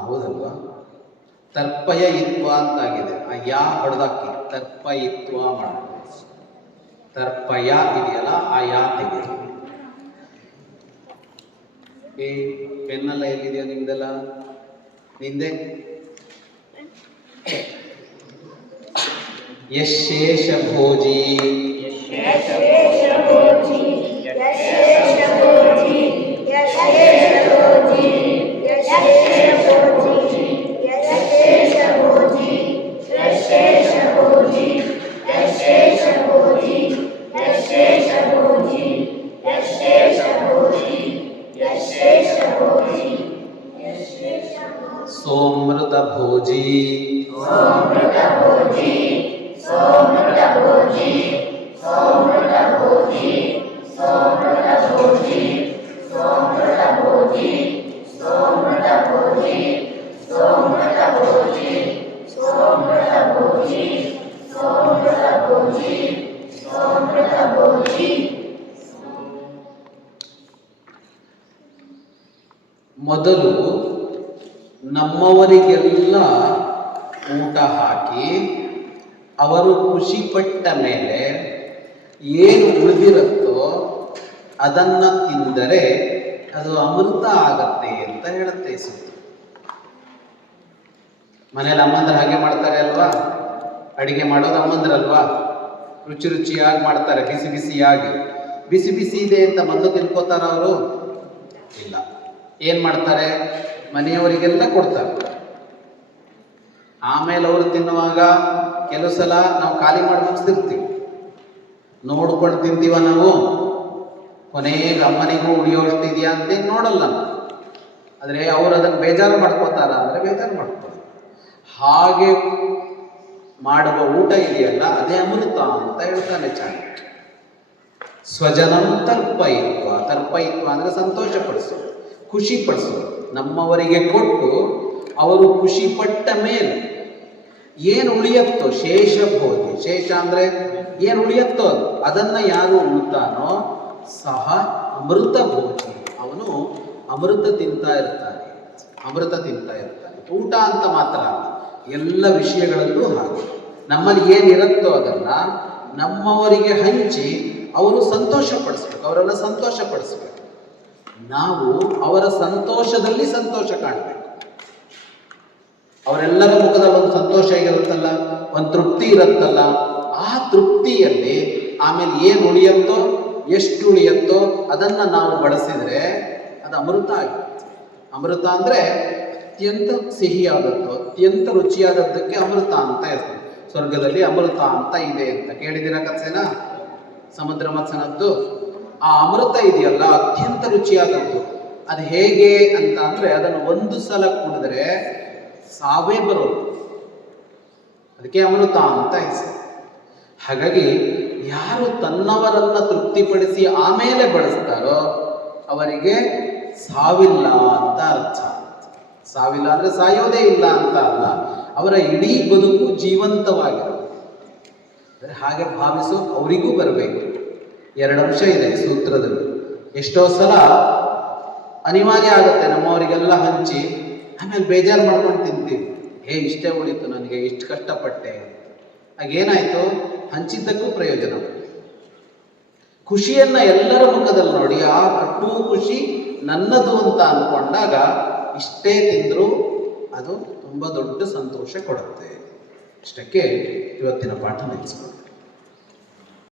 ಹೌದಲ್ವಾ? ತರ್ಪಯಿತ್ವ ಅಂತಾಗಿದೆ. ಆ ಯಾ ಹೊಡೆದಾಕಿ ತರ್ಪಯಿತ್ವ ಮಾಡ್ಬೋದು. ತರ್ಪಯ ಇದೆಯಲ್ಲ, ಆ ಯಾ ತೆಗೆ. ಪೆನ್ನೆಲ್ಲ ಎಲ್ಲಿದೆಯೋ ನಿಮ್ದೆಲ್ಲ? ನಿಂದೆ ಯಶೇಷ ಭೋಜಿ ಸೋಮೃತ ಭೋಜಿ ಮೊದಲು ನಮ್ಮವರಿಗೆಲ್ಲ ಊಟ ಹಾಕಿ ಅವರು ಖುಷಿಪಟ್ಟ ಮೇಲೆ ಏನು ಉಳಿದಿರುತ್ತೋ ಅದನ್ನು ತಿಂದರೆ ಅದು ಅಮೃತ ಆಗತ್ತೆ ಅಂತ ಹೇಳುತ್ತೆ ಸೂತ್ರ. ಮನೇಲಿ ಅಮ್ಮಂದ್ರೆ ಹಾಗೆ ಮಾಡ್ತಾರೆ ಅಲ್ವಾ? ಅಡಿಗೆ ಮಾಡೋದು ಅಮ್ಮಂದ್ರಲ್ವಾ? ರುಚಿ ರುಚಿಯಾಗಿ ಮಾಡ್ತಾರೆ, ಬಿಸಿ ಬಿಸಿಯಾಗಿ. ಬಿಸಿ ಬಿಸಿ ಇದೆ ಅಂತ ಮೊದಲು ತಿನ್ಕೋತಾರ ಅವರು? ಇಲ್ಲ. ಏನು ಮಾಡ್ತಾರೆ? ಮನೆಯವರಿಗೆಲ್ಲ ಕೊಡ್ತಾರೆ. ಆಮೇಲೆ ಅವರು ತಿನ್ನುವಾಗ ಕೆಲವು ಸಲ ನಾವು ಖಾಲಿ ಮಾಡಿ ಮುಗಿಸ್ತಿರ್ತೀವಿ, ನೋಡ್ಕೊಂಡು ತಿಂತೀವ ನಾವು. ಕೊನೆಗೆ ಅಮ್ಮನಿಗೂ ಉಳಿಯೋಷ್ಟಿದೆಯಾ ಅಂತೇನು ನೋಡಲ್ಲ ನಾವು. ಆದರೆ ಅವರು ಅದನ್ನು ಬೇಜಾರು ಮಾಡ್ಕೋತಾರ ಅಂದರೆ ಬೇಜಾರು ಮಾಡ್ತಾರೆ. ಹಾಗೆ ಮಾಡುವ ಊಟ ಇದೆಯಲ್ಲ, ಅದೇ ಅಮೃತ ಅಂತ ಹೇಳ್ತಾನೆ ಚಾಣಕ್ಯ. ಸ್ವಜನಂ ತರ್ಪಯಿತ್ವ. ತರ್ಪಯಿತ್ವ ಅಂದರೆ ಸಂತೋಷಪಡಿಸೋದು, ಖುಷಿ ಪಡಿಸೋದು. ನಮ್ಮವರಿಗೆ ಕೊಟ್ಟು ಅವರು ಖುಷಿ ಪಟ್ಟ ಮೇಲೆ ಏನು ಉಳಿಯತ್ತೋ ಶೇಷ ಭೋಜಿ. ಶೇಷ ಅಂದರೆ ಏನು ಉಳಿಯತ್ತೋ ಅದನ್ನು ಯಾರು ಉಣ್ತಾನೋ ಸಹ ಅಮೃತ ಭೋಜಿ, ಅವನು ಅಮೃತ ತಿಂತಾ ಇರ್ತಾನೆ. ಅಮೃತ ತಿಂತಾ ಇರ್ತಾನೆ. ಊಟ ಅಂತ ಮಾತ್ರ ಅಲ್ಲ, ಎಲ್ಲ ವಿಷಯಗಳಲ್ಲೂ ಹಾಗೆ. ನಮ್ಮಲ್ಲಿ ಏನಿರುತ್ತೋ ಅದನ್ನ ನಮ್ಮವರಿಗೆ ಹಂಚಿ ಅವರು ಸಂತೋಷ ಪಡಿಸ್ಬೇಕು, ಅವರನ್ನು ಸಂತೋಷ ಪಡಿಸ್ಬೇಕು. ನಾವು ಅವರ ಸಂತೋಷದಲ್ಲಿ ಸಂತೋಷ ಕಾಣಬೇಕು. ಅವರೆಲ್ಲರ ಮುಖದಲ್ಲಿ ಒಂದು ಸಂತೋಷ ಇರುತ್ತಲ್ಲ, ಒಂದು ತೃಪ್ತಿ ಇರುತ್ತಲ್ಲ, ಆ ತೃಪ್ತಿಯಲ್ಲಿ ಆಮೇಲೆ ಏನು ಉಳಿಯುತ್ತೋ, ಎಷ್ಟು ಉಳಿಯುತ್ತೋ ಅದನ್ನ ನಾವು ಬಳಸಿದರೆ ಅದು ಅಮೃತ ಆಗಿರುತ್ತೆ. ಅಮೃತ ಅಂದ್ರೆ ಅತ್ಯಂತ ಸಿಹಿಯಾದದ್ದು, ಅತ್ಯಂತ ರುಚಿಯಾದದ್ದಕ್ಕೆ ಅಮೃತ ಅಂತ ಇರ್ತದೆ. ಸ್ವರ್ಗದಲ್ಲಿ ಅಮೃತ ಅಂತ ಇದೆ ಅಂತ ಕೇಳಿದಿರ ಕಥೆನ? ಸಮುದ್ರ ಮಥನದ್ದು ಆ ಅಮೃತ ಇದೆಯಲ್ಲ, ಅತ್ಯಂತ ರುಚಿಯಾದದ್ದು. ಅದು ಹೇಗೆ ಅಂತ ಅಂದ್ರೆ ಅದನ್ನು ಒಂದು ಸಲ ಕುಡಿದ್ರೆ ಸಾವೇ ಬರೋದು, ಅದಕ್ಕೆ ಅಮೃತ ಅಂತ ಹೆಸರು. ಹಾಗಾಗಿ ಯಾರು ತನ್ನವರನ್ನ ತೃಪ್ತಿಪಡಿಸಿ ಆಮೇಲೆ ಬಳಸ್ತಾರೋ ಅವರಿಗೆ ಸಾವಿಲ್ಲ ಅಂತ ಅರ್ಥ. ಸಾವಿಲ್ಲ ಅಂದ್ರೆ ಸಾಯೋದೇ ಇಲ್ಲ ಅಂತ ಅಲ್ಲ, ಅವರ ಇಡೀ ಬದುಕು ಜೀವಂತವಾಗಿರುತ್ತೆ. ಹಾಗೆ ಭಾವಿಸೋ ಅವರಿಗೂ ಬರಬೇಕು. 2 ಅಂಶ ಇದೆ ಈ ಸೂತ್ರದಲ್ಲಿ. ಎಷ್ಟೋ ಸಲ ಅನಿವಾರ್ಯ ಆಗುತ್ತೆ ನಮ್ಮವರಿಗೆಲ್ಲ ಹಂಚಿ ಆಮೇಲೆ ಬೇಜಾರು ಮಾಡ್ಕೊಂಡು ತಿಂತೀವಿ. ಇಷ್ಟೇ ಉಳಿತು ನನಗೆ, ಇಷ್ಟು ಕಷ್ಟಪಟ್ಟೆ. ಆಗೇನಾಯ್ತು? ಹಂಚಿದ್ದಕ್ಕೂ ಪ್ರಯೋಜನ. ಖುಷಿಯನ್ನ ಎಲ್ಲರ ಮುಖದಲ್ಲಿ ನೋಡಿ ಆ ಅಷ್ಟೂ ಖುಷಿ ನನ್ನದು ಅಂತ ಅಂದ್ಕೊಂಡಾಗ ಇಷ್ಟೇ ತಿಂದರೂ ಅದು ತುಂಬ ದೊಡ್ಡ ಸಂತೋಷ ಕೊಡುತ್ತೆ. ಇಷ್ಟಕ್ಕೆ ಇವತ್ತಿನ ಪಾಠ ನಿಲ್ಲಿಸ್ಕೊಂಡು